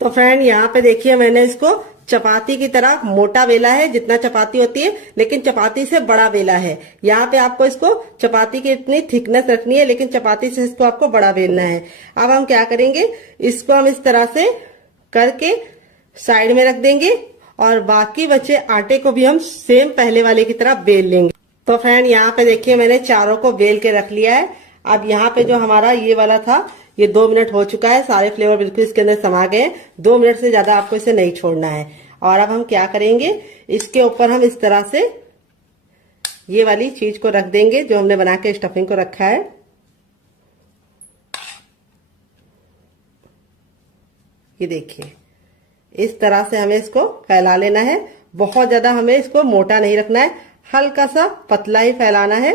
तो फ्रेंड यहाँ पे देखिए मैंने इसको चपाती की तरह मोटा बेला है, जितना चपाती होती है, लेकिन चपाती से बड़ा बेला है। यहाँ पे आपको इसको चपाती की इतनी थिकनेस रखनी है, लेकिन चपाती से इसको आपको बड़ा बेलना है। अब हम क्या करेंगे, इसको हम इस तरह से करके साइड में रख देंगे और बाकी बचे आटे को भी हम सेम पहले वाले की तरह बेल लेंगे। तो फ्रेंड यहाँ पे देखिए मैंने चारों को बेल के रख लिया है। अब यहाँ पे जो हमारा ये वाला था, ये 2 मिनट हो चुका है, सारे फ्लेवर बिल्कुल इसके अंदर समा गए। 2 मिनट से ज्यादा आपको इसे नहीं छोड़ना है। और अब हम क्या करेंगे, इसके ऊपर हम इस तरह से ये वाली चीज को रख देंगे जो हमने बना के स्टफिंग को रखा है। ये देखिए इस तरह से हमें इसको फैला लेना है। बहुत ज्यादा हमें इसको मोटा नहीं रखना है, हल्का सा पतला ही फैलाना है।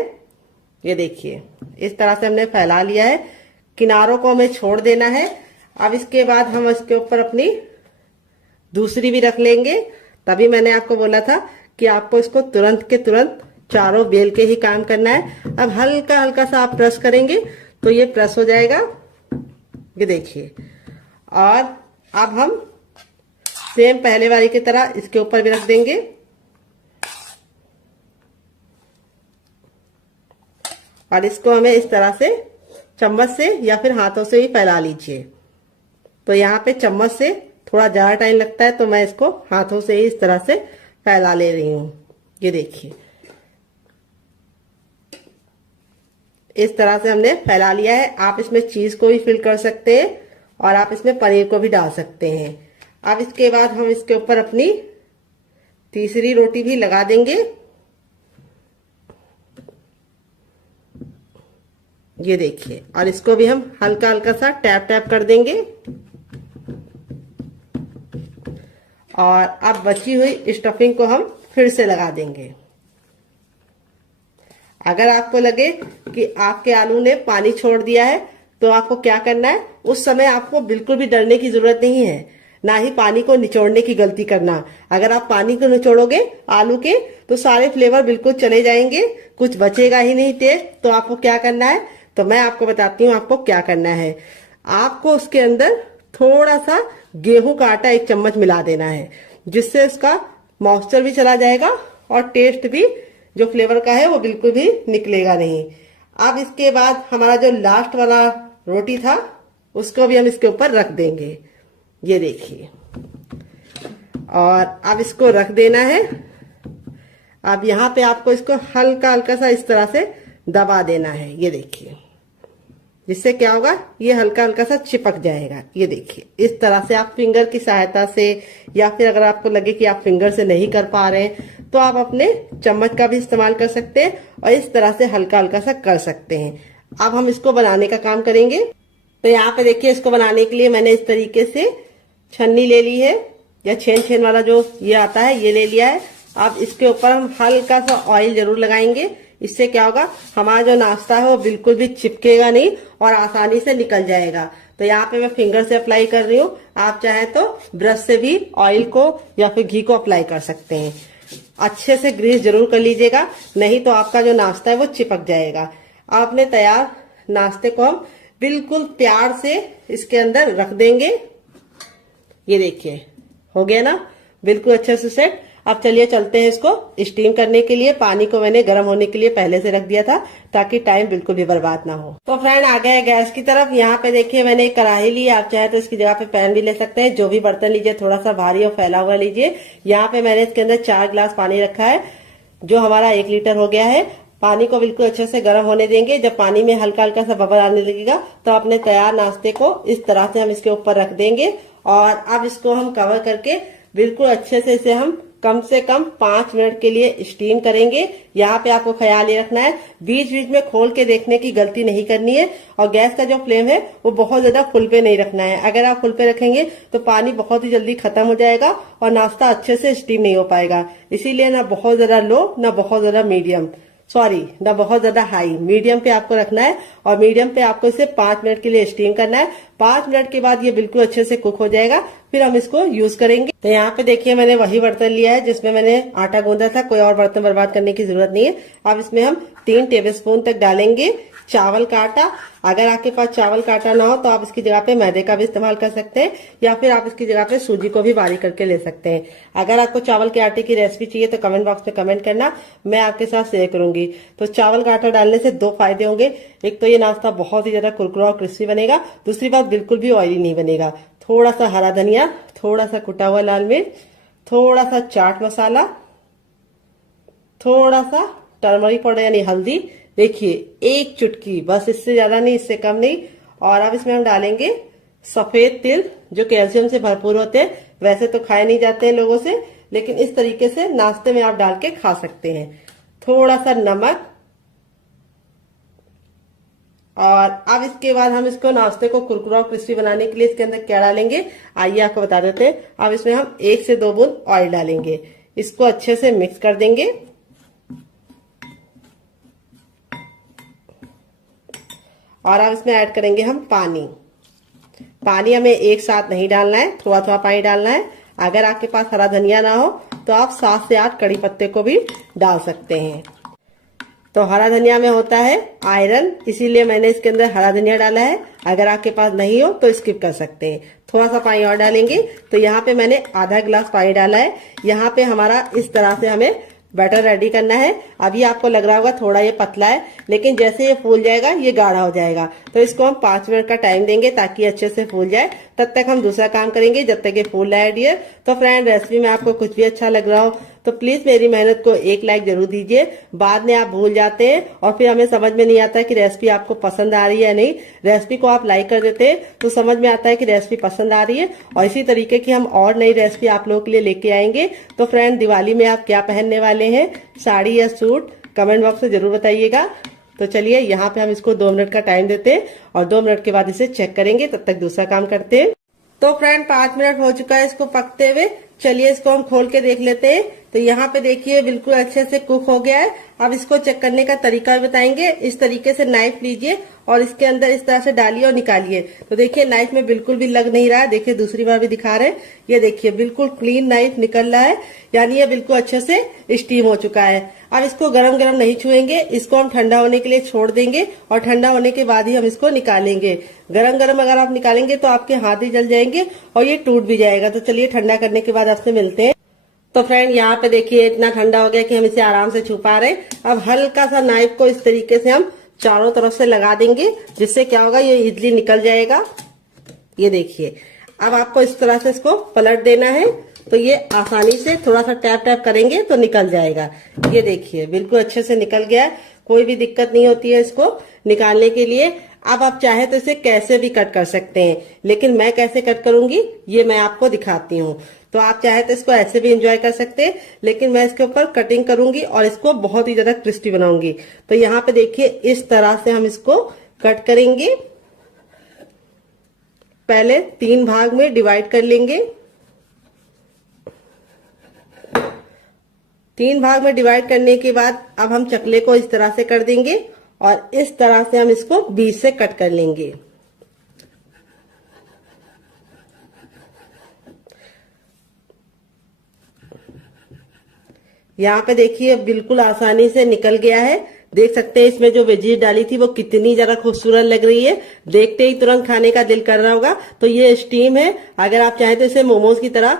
ये देखिए इस तरह से हमने फैला लिया है, किनारों को हमें छोड़ देना है। अब इसके बाद हम इसके ऊपर अपनी दूसरी भी रख लेंगे। तभी मैंने आपको बोला था कि आपको इसको तुरंत के तुरंत चारों बेल के ही काम करना है। अब हल्का हल्का सा आप प्रेस करेंगे तो ये प्रेस हो जाएगा। ये देखिए, और अब हम सेम पहले वाली की तरह इसके ऊपर भी रख देंगे। और इसको हमें इस तरह से चम्मच से या फिर हाथों से ही फैला लीजिए। तो यहाँ पे चम्मच से थोड़ा ज्यादा टाइम लगता है, तो मैं इसको हाथों से ही इस तरह से फैला ले रही हूँ। ये देखिए इस तरह से हमने फैला लिया है। आप इसमें चीज को भी फिल कर सकते हैं और आप इसमें पनीर को भी डाल सकते हैं। अब इसके बाद हम इसके ऊपर अपनी तीसरी रोटी भी लगा देंगे। ये देखिए, और इसको भी हम हल्का हल्का सा टैप टैप कर देंगे। और अब बची हुई स्टफिंग को हम फिर से लगा देंगे। अगर आपको लगे कि आपके आलू ने पानी छोड़ दिया है तो आपको क्या करना है, उस समय आपको बिल्कुल भी डरने की जरूरत नहीं है, ना ही पानी को निचोड़ने की गलती करना। अगर आप पानी को निचोड़ोगे आलू के तो सारे फ्लेवर बिल्कुल चले जाएंगे, कुछ बचेगा ही नहीं टेस्ट। तो आपको क्या करना है, तो मैं आपको बताती हूँ आपको क्या करना है। आपको उसके अंदर थोड़ा सा गेहूं का आटा 1 चम्मच मिला देना है, जिससे उसका मॉइस्चर भी चला जाएगा और टेस्ट भी जो फ्लेवर का है वो बिल्कुल भी निकलेगा नहीं। अब इसके बाद हमारा जो लास्ट वाला रोटी था उसको भी हम इसके ऊपर रख देंगे। ये देखिए, और अब इसको रख देना है। अब यहाँ पे आपको इसको हल्का हल्का सा इस तरह से दबा देना है। ये देखिए, जिससे क्या होगा, ये हल्का हल्का सा चिपक जाएगा। ये देखिए इस तरह से आप फिंगर की सहायता से, या फिर अगर आपको लगे कि आप फिंगर से नहीं कर पा रहे हैं तो आप अपने चम्मच का भी इस्तेमाल कर सकते हैं और इस तरह से हल्का हल्का सा कर सकते हैं। अब हम इसको बनाने का काम करेंगे। तो यहाँ पे देखिए, इसको बनाने के लिए मैंने इस तरीके से छन्नी ले ली है, या छेन वाला जो ये आता है ये ले लिया है। अब इसके ऊपर हम हल्का सा ऑयल जरूर लगाएंगे। इससे क्या होगा, हमारा जो नाश्ता है वो बिल्कुल भी चिपकेगा नहीं और आसानी से निकल जाएगा। तो यहाँ पे मैं फिंगर से अप्लाई कर रही हूँ, आप चाहे तो ब्रश से भी ऑयल को या फिर घी को अप्लाई कर सकते हैं। अच्छे से ग्रीस जरूर कर लीजिएगा, नहीं तो आपका जो नाश्ता है वो चिपक जाएगा। अपने तैयार नाश्ते को हम बिल्कुल प्यार से इसके अंदर रख देंगे। ये देखिए हो गया ना, बिल्कुल अच्छे से सेट। अब चलिए चलते हैं इसको स्टीम करने के लिए। पानी को मैंने गर्म होने के लिए पहले से रख दिया था ताकि टाइम बिल्कुल भी बर्बाद ना हो। तो फ्रेंड आ गए गैस की तरफ। यहाँ पे देखिए मैंने एक कढ़ाई ली, आप चाहे तो इसकी जगह पे पैन भी ले सकते हैं। जो भी बर्तन लीजिए थोड़ा सा भारी और फैला हुआ लीजिए। यहाँ पे मैंने इसके अंदर 4 गिलास पानी रखा है, जो हमारा 1 लीटर हो गया है। पानी को बिल्कुल अच्छे से गर्म होने देंगे। जब पानी में हल्का हल्का सा बबल आने लगेगा तो अपने तैयार नाश्ते को इस तरह से हम इसके ऊपर रख देंगे और अब इसको हम कवर करके बिल्कुल अच्छे से इसे हम कम से कम 5 मिनट के लिए स्टीम करेंगे। यहाँ पे आपको ख्याल ये रखना है, बीच बीच में खोल के देखने की गलती नहीं करनी है और गैस का जो फ्लेम है वो बहुत ज्यादा फुल पे नहीं रखना है। अगर आप फुल पे रखेंगे तो पानी बहुत ही जल्दी खत्म हो जाएगा और नाश्ता अच्छे से स्टीम नहीं हो पाएगा। इसीलिए ना बहुत ज्यादा लो ना बहुत ज्यादा मीडियम, सॉरी ना बहुत ज्यादा हाई, मीडियम पे आपको रखना है और मीडियम पे आपको इसे 5 मिनट के लिए स्टीम करना है। 5 मिनट के बाद ये बिल्कुल अच्छे से कुक हो जाएगा, फिर हम इसको यूज करेंगे। तो यहाँ पे देखिए मैंने वही बर्तन लिया है जिसमें मैंने आटा गूंदा था, कोई और बर्तन बर्बाद करने की जरूरत नहीं है। अब इसमें हम 3 टेबलस्पून तक डालेंगे चावल का आटा। अगर आपके पास चावल का आटा ना हो तो आप इसकी जगह पे मैदे का भी इस्तेमाल कर सकते हैं या फिर आप इसकी जगह पे सूजी को भी बारीक करके ले सकते हैं। अगर आपको चावल के आटे की रेसिपी चाहिए तो कमेंट बॉक्स में कमेंट करना, मैं आपके साथ शेयर करूंगी। तो चावल का आटा डालने से 2 फायदे होंगे। एक तो ये नाश्ता बहुत ही ज्यादा कुरकुरा और क्रिस्पी बनेगा, दूसरी बात बिल्कुल भी ऑयली नहीं बनेगा। थोड़ा सा हरा धनिया, थोड़ा सा कुटा हुआ लाल मिर्च, थोड़ा सा चाट मसाला, थोड़ा सा टर्मरिक पाउडर यानी हल्दी, देखिए 1 चुटकी, बस इससे ज्यादा नहीं, इससे कम नहीं। और अब इसमें हम डालेंगे सफेद तिल, जो कैल्शियम से भरपूर होते हैं। वैसे तो खाए नहीं जाते हैं लोगों से, लेकिन इस तरीके से नाश्ते में आप डाल के खा सकते हैं। थोड़ा सा नमक और अब इसके बाद हम इसको नाश्ते को कुरकुरा और क्रिस्पी बनाने के लिए इसके अंदर क्या डालेंगे आइए आपको बता देते हैं। अब इसमें हम 1 से 2 बूंद ऑयल डालेंगे, इसको अच्छे से मिक्स कर देंगे और अब इसमें ऐड करेंगे हम पानी। पानी हमें एक साथ नहीं डालना है, थोड़ा थोड़ा पानी डालना है। अगर आपके पास हरा धनिया ना हो तो आप 7 से 8 कड़ी पत्ते को भी डाल सकते हैं। तो हरा धनिया में होता है आयरन, इसीलिए मैंने इसके अंदर हरा धनिया डाला है। अगर आपके पास नहीं हो तो स्किप कर सकते हैं। थोड़ा सा पानी और डालेंगे। तो यहाँ पे मैंने आधा गिलास पानी डाला है। यहाँ पे हमारा इस तरह से हमें बैटर रेडी करना है। अभी आपको लग रहा होगा थोड़ा ये पतला है, लेकिन जैसे ये फूल जाएगा ये गाढ़ा हो जाएगा। तो इसको हम 5 मिनट का टाइम देंगे ताकि अच्छे से फूल जाए। तब तक हम दूसरा काम करेंगे जब तक ये फूल रहा है डियर। तो फ्रेंड रेसिपी में आपको कुछ भी अच्छा लग रहा हो तो प्लीज मेरी मेहनत को 1 लाइक जरूर दीजिए। बाद में आप भूल जाते हैं और फिर हमें समझ में नहीं आता कि रेसिपी आपको पसंद आ रही है या नहीं। रेसिपी को आप लाइक कर देते हैं तो समझ में आता है कि रेसिपी पसंद आ रही है और इसी तरीके की हम और नई रेसिपी आप लोगों के लिए लेके आएंगे। तो फ्रेंड दिवाली में आप क्या पहनने वाले हैं, साड़ी या सूट, कमेंट बॉक्स में जरूर बताइएगा। तो चलिए यहाँ पे हम इसको 2 मिनट का टाइम देते हैं और 2 मिनट के बाद इसे चेक करेंगे। तब तक दूसरा काम करते हैं। तो फ्रेंड 5 मिनट हो चुका है इसको पकते हुए। चलिए इसको हम खोल के देख लेते हैं। तो यहाँ पे देखिए बिल्कुल अच्छे से कुक हो गया है। अब इसको चेक करने का तरीका भी बताएंगे। इस तरीके से नाइफ लीजिए और इसके अंदर इस तरह से डालिए और निकालिए। तो देखिए नाइफ में बिल्कुल भी लग नहीं रहा है। देखिए दूसरी बार भी दिखा रहे हैं, ये देखिए बिल्कुल क्लीन नाइफ निकल रहा है, यानी ये बिल्कुल अच्छे से स्टीम हो चुका है। अब इसको गरम गरम नहीं छुएंगे, इसको हम ठंडा होने के लिए छोड़ देंगे और ठंडा होने के बाद ही हम इसको निकालेंगे। गरम गरम अगर आप निकालेंगे तो आपके हाथ ही जल जाएंगे और ये टूट भी जाएगा। तो चलिए ठंडा करने के बाद आपसे मिलते हैं। तो फ्रेंड यहाँ पे देखिए इतना ठंडा हो गया कि हम इसे आराम से छू पा रहे हैं। अब हल्का सा नाइफ को इस तरीके से हम चारों तरफ से लगा देंगे, जिससे क्या होगा ये इजली निकल जाएगा। ये देखिए अब आपको इस तरह से इसको पलट देना है, तो ये आसानी से थोड़ा सा टैप टैप करेंगे तो निकल जाएगा। ये देखिए बिल्कुल अच्छे से निकल गया है, कोई भी दिक्कत नहीं होती है इसको निकालने के लिए। अब आप चाहे तो इसे कैसे भी कट कर सकते हैं, लेकिन मैं कैसे कट करूंगी ये मैं आपको दिखाती हूँ। तो आप चाहे तो इसको ऐसे भी एंजॉय कर सकते हैं, लेकिन मैं इसके ऊपर कटिंग करूंगी और इसको बहुत ही ज्यादा क्रिस्पी बनाऊंगी। तो यहाँ पे देखिए इस तरह से हम इसको कट करेंगे। पहले 3 भाग में डिवाइड कर लेंगे। 3 भाग में डिवाइड करने के बाद अब हम चकले को इस तरह से कर देंगे और इस तरह से हम इसको बीच से कट कर लेंगे। यहाँ पे देखिए बिल्कुल आसानी से निकल गया है। देख सकते हैं इसमें जो वेजीज डाली थी वो कितनी ज्यादा खूबसूरत लग रही है। देखते ही तुरंत खाने का दिल कर रहा होगा। तो ये स्टीम है, अगर आप चाहें तो इसे मोमोज की तरह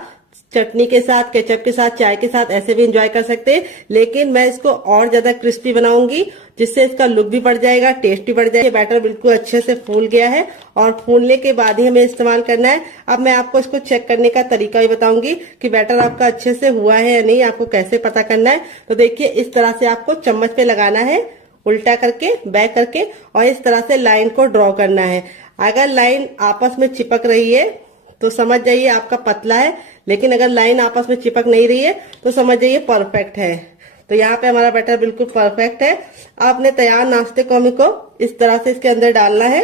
चटनी के साथ, केचप के साथ, चाय के साथ ऐसे भी एंजॉय कर सकते हैं। लेकिन मैं इसको और ज्यादा क्रिस्पी बनाऊंगी, जिससे इसका लुक भी बढ़ जाएगा, टेस्ट भी बढ़ जाएगा। बैटर बिल्कुल अच्छे से फूल गया है और फूलने के बाद ही हमें इस्तेमाल करना है। अब मैं आपको इसको चेक करने का तरीका भी बताऊंगी कि बैटर आपका अच्छे से हुआ है या नहीं, आपको कैसे पता करना है। तो देखिए, इस तरह से आपको चम्मच पे लगाना है, उल्टा करके, बैक करके, और इस तरह से लाइन को ड्रॉ करना है। अगर लाइन आपस में चिपक रही है तो समझ जाइए आपका पतला है, लेकिन अगर लाइन आपस में चिपक नहीं रही है तो समझ जाइए परफेक्ट है। तो यहाँ पे हमारा बैटर बिल्कुल परफेक्ट है। अब अपने तैयार नाश्ते को हमें को इस तरह से इसके अंदर डालना है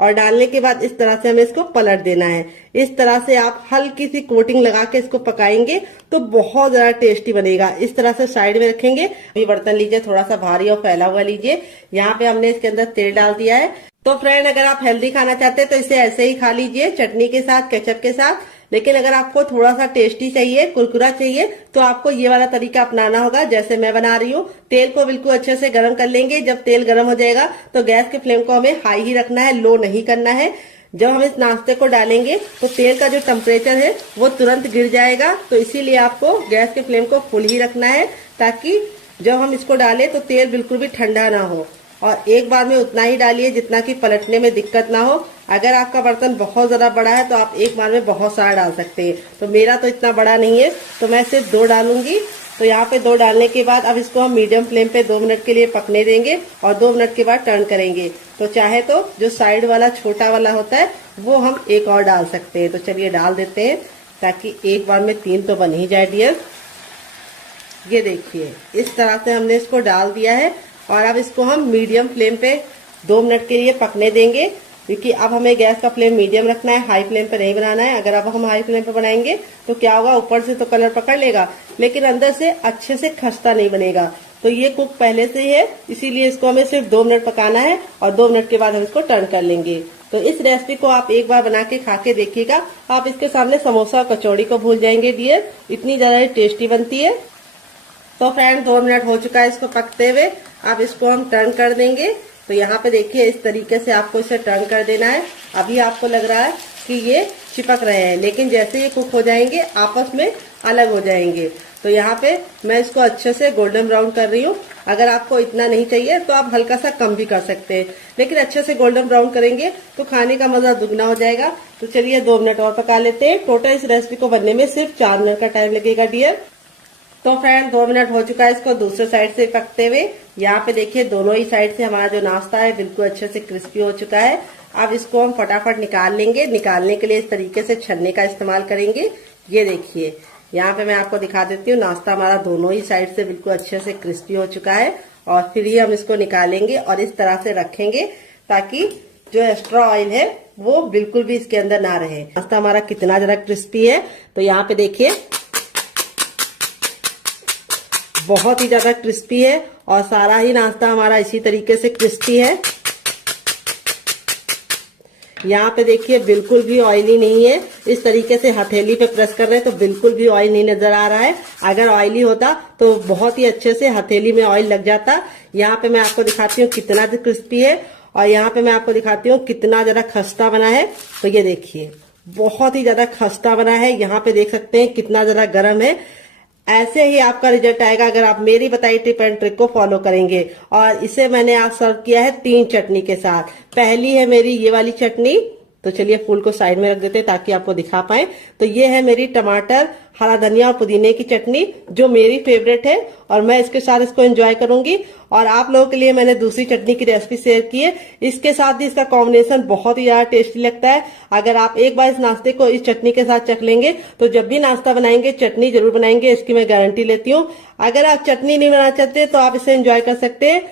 और डालने के बाद इस तरह से हमें इसको पलट देना है। इस तरह से आप हल्की सी कोटिंग लगा के इसको पकाएंगे तो बहुत ज्यादा टेस्टी बनेगा। इस तरह से साइड में रखेंगे। अभी बर्तन लीजिए, थोड़ा सा भारी और फैला हुआ लीजिए। यहाँ पे हमने इसके अंदर तेल डाल दिया है। तो फ्रेंड, अगर आप हेल्दी खाना चाहते हैं तो इसे ऐसे ही खा लीजिए, चटनी के साथ, केचप के साथ। लेकिन अगर आपको थोड़ा सा टेस्टी चाहिए, कुरकुरा चाहिए, तो आपको ये वाला तरीका अपनाना होगा जैसे मैं बना रही हूँ। तेल को बिल्कुल अच्छे से गर्म कर लेंगे। जब तेल गर्म हो जाएगा तो गैस के फ्लेम को हमें हाई ही रखना है, लो नहीं करना है। जब हम इस नाश्ते को डालेंगे तो तेल का जो टेम्परेचर है वो तुरंत गिर जाएगा। तो इसीलिए आपको गैस के फ्लेम को फुल ही रखना है, ताकि जब हम इसको डालें तो तेल बिल्कुल भी ठंडा ना हो। और एक बार में उतना ही डालिए जितना कि पलटने में दिक्कत ना हो। अगर आपका बर्तन बहुत ज्यादा बड़ा है तो आप एक बार में बहुत सारा डाल सकते हैं। तो मेरा तो इतना बड़ा नहीं है, तो मैं सिर्फ 2 डालूंगी। तो यहाँ पे 2 डालने के बाद अब इसको हम मीडियम फ्लेम पे 2 मिनट के लिए पकने देंगे और 2 मिनट के बाद टर्न करेंगे। तो चाहे तो जो साइड वाला छोटा वाला होता है वो हम एक और डाल सकते हैं। तो चलिए डाल देते हैं, ताकि एक बार में 3 तो बन ही जाए डियर। ये देखिए, इस तरह से हमने इसको डाल दिया है और अब इसको हम मीडियम फ्लेम पे 2 मिनट के लिए पकने देंगे, क्योंकि अब हमें गैस का फ्लेम मीडियम रखना है, हाई फ्लेम पे नहीं बनाना है। अगर अब हम हाई फ्लेम पे बनाएंगे तो क्या होगा, ऊपर से तो कलर पकड़ लेगा लेकिन अंदर से अच्छे से खस्ता नहीं बनेगा। तो ये कुक पहले से ही है, इसीलिए इसको हमें सिर्फ 2 मिनट पकाना है और 2 मिनट के बाद हम इसको टर्न कर लेंगे। तो इस रेसिपी को आप एक बार बना के खा के देखिएगा, आप इसके सामने समोसा और कचौड़ी को भूल जाएंगे डियर, इतनी ज्यादा टेस्टी बनती है। तो फ्रेंड, 2 मिनट हो चुका है इसको पकते हुए। अब इसको हम टर्न कर देंगे। तो यहाँ पे देखिए, इस तरीके से आपको इसे टर्न कर देना है। अभी आपको लग रहा है कि ये चिपक रहे हैं, लेकिन जैसे ये कुक हो जाएंगे आपस में अलग हो जाएंगे। तो यहाँ पे मैं इसको अच्छे से गोल्डन ब्राउन कर रही हूँ। अगर आपको इतना नहीं चाहिए तो आप हल्का सा कम भी कर सकते हैं, लेकिन अच्छे से गोल्डन ब्राउन करेंगे तो खाने का मजा दुगना हो जाएगा। तो चलिए 2 मिनट और पका लेते हैं। टोटल इस रेसिपी को बनने में सिर्फ 4 मिनट का टाइम लगेगा डियर। तो फ्रेंड, 2 मिनट हो चुका है इसको दूसरे साइड से पकते हुए। यहाँ पे देखिए, दोनों ही साइड से हमारा जो नाश्ता है बिल्कुल अच्छे से क्रिस्पी हो चुका है। अब इसको हम फटाफट निकाल लेंगे। निकालने के लिए इस तरीके से छन्ने का इस्तेमाल करेंगे। ये देखिए, यहाँ पे मैं आपको दिखा देती हूँ, नाश्ता हमारा दोनों ही साइड से बिल्कुल अच्छे से क्रिस्पी हो चुका है। और फिर ही हम इसको निकालेंगे और इस तरह से रखेंगे, ताकि जो एक्स्ट्रा ऑयल है वो बिल्कुल भी इसके अंदर ना रहे। नाश्ता हमारा कितना जरा क्रिस्पी है, तो यहाँ पे देखिए बहुत ही ज्यादा क्रिस्पी है और सारा ही नाश्ता हमारा इसी तरीके से क्रिस्पी है। यहाँ पे देखिए, बिल्कुल भी ऑयली नहीं है। इस तरीके से हथेली पे प्रेस कर रहे हैं तो बिल्कुल भी ऑयल नहीं नजर आ रहा है। अगर ऑयली होता तो बहुत ही अच्छे से हथेली में ऑयल लग जाता। यहाँ पे मैं आपको दिखाती हूँ कितना क्रिस्पी है और यहाँ पे मैं आपको दिखाती हूँ कितना ज्यादा खस्ता बना है। तो ये देखिए, बहुत ही ज्यादा खस्ता बना है। यहाँ पे देख सकते हैं कितना ज्यादा गर्म है। ऐसे ही आपका रिजल्ट आएगा अगर आप मेरी बताई टिप एंड ट्रिक को फॉलो करेंगे। और इसे मैंने आज सर्व किया है 3 चटनी के साथ। पहली है मेरी ये वाली चटनी, तो चलिए फूल को साइड में रख देते हैं ताकि आपको दिखा पाए। तो ये है मेरी टमाटर, हरा धनिया और पुदीने की चटनी, जो मेरी फेवरेट है और मैं इसके साथ इसको एंजॉय करूंगी। और आप लोगों के लिए मैंने दूसरी चटनी की रेसिपी शेयर की है, इसके साथ भी इसका कॉम्बिनेशन बहुत ही ज्यादा टेस्टी लगता है। अगर आप एक बार इस नाश्ते को इस चटनी के साथ चख लेंगे तो जब भी नाश्ता बनाएंगे चटनी जरूर बनाएंगे, इसकी मैं गारंटी लेती हूँ। अगर आप चटनी नहीं बनाना चाहते तो आप इसे एंजॉय कर सकते हैं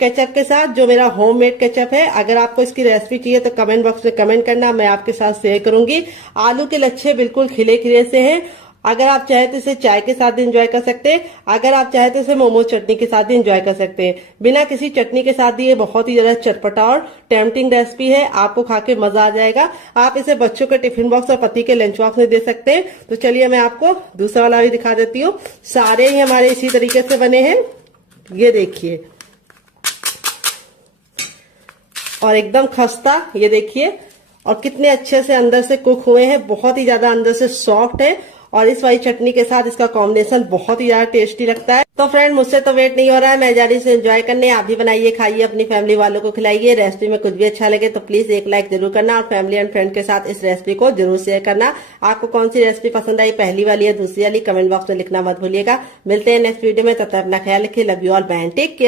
केचप के साथ, जो मेरा होममेड केचप है। अगर आपको इसकी रेसिपी चाहिए तो कमेंट बॉक्स में कमेंट करना, मैं आपके साथ शेयर करूंगी। आलू के लच्छे बिल्कुल खिले खिले से हैं। अगर आप चाहे तो इसे चाय के साथ भी एंजॉय कर सकते हैं, अगर आप चाहे तो इसे मोमोज चटनी के साथ भी एंजॉय कर सकते हैं। बिना किसी चटनी के साथ भी ये बहुत ही ज्यादा चटपटा और टेम्पटिंग रेसिपी है, आपको खा के मजा आ जाएगा। आप इसे बच्चों के टिफिन बॉक्स और पति के लंच बॉक्स में दे सकते हैं। तो चलिए मैं आपको दूसरा वाला भी दिखा देती हूँ। सारे ही हमारे इसी तरीके से बने हैं, ये देखिए, और एकदम खस्ता, ये देखिए। और कितने अच्छे से अंदर से कुक हुए हैं, बहुत ही ज्यादा अंदर से सॉफ्ट है और इस वाली चटनी के साथ इसका कॉम्बिनेशन बहुत ही ज्यादा टेस्टी लगता है। तो फ्रेंड मुझसे तो वेट नहीं हो रहा है, मैं जा रही हूँ एंजॉय करने। आप भी बनाइए, खाइए, अपनी फैमिली वालों को खिलाइए। रेसिपी में कुछ भी अच्छा लगे तो प्लीज एक लाइक जरूर करना और फैमिली एंड फ्रेंड के साथ इस रेसिपी को जरूर शेयर करना। आपको कौन सी रेसिपी पसंद आई, पहली वाली या दूसरी वाली, कमेंट बॉक्स में लिखना मत भूलिएगा। मिलते हैं नेक्स्ट वीडियो में, तब तक अपना ख्याल रखिए। Love you all, bye, take care.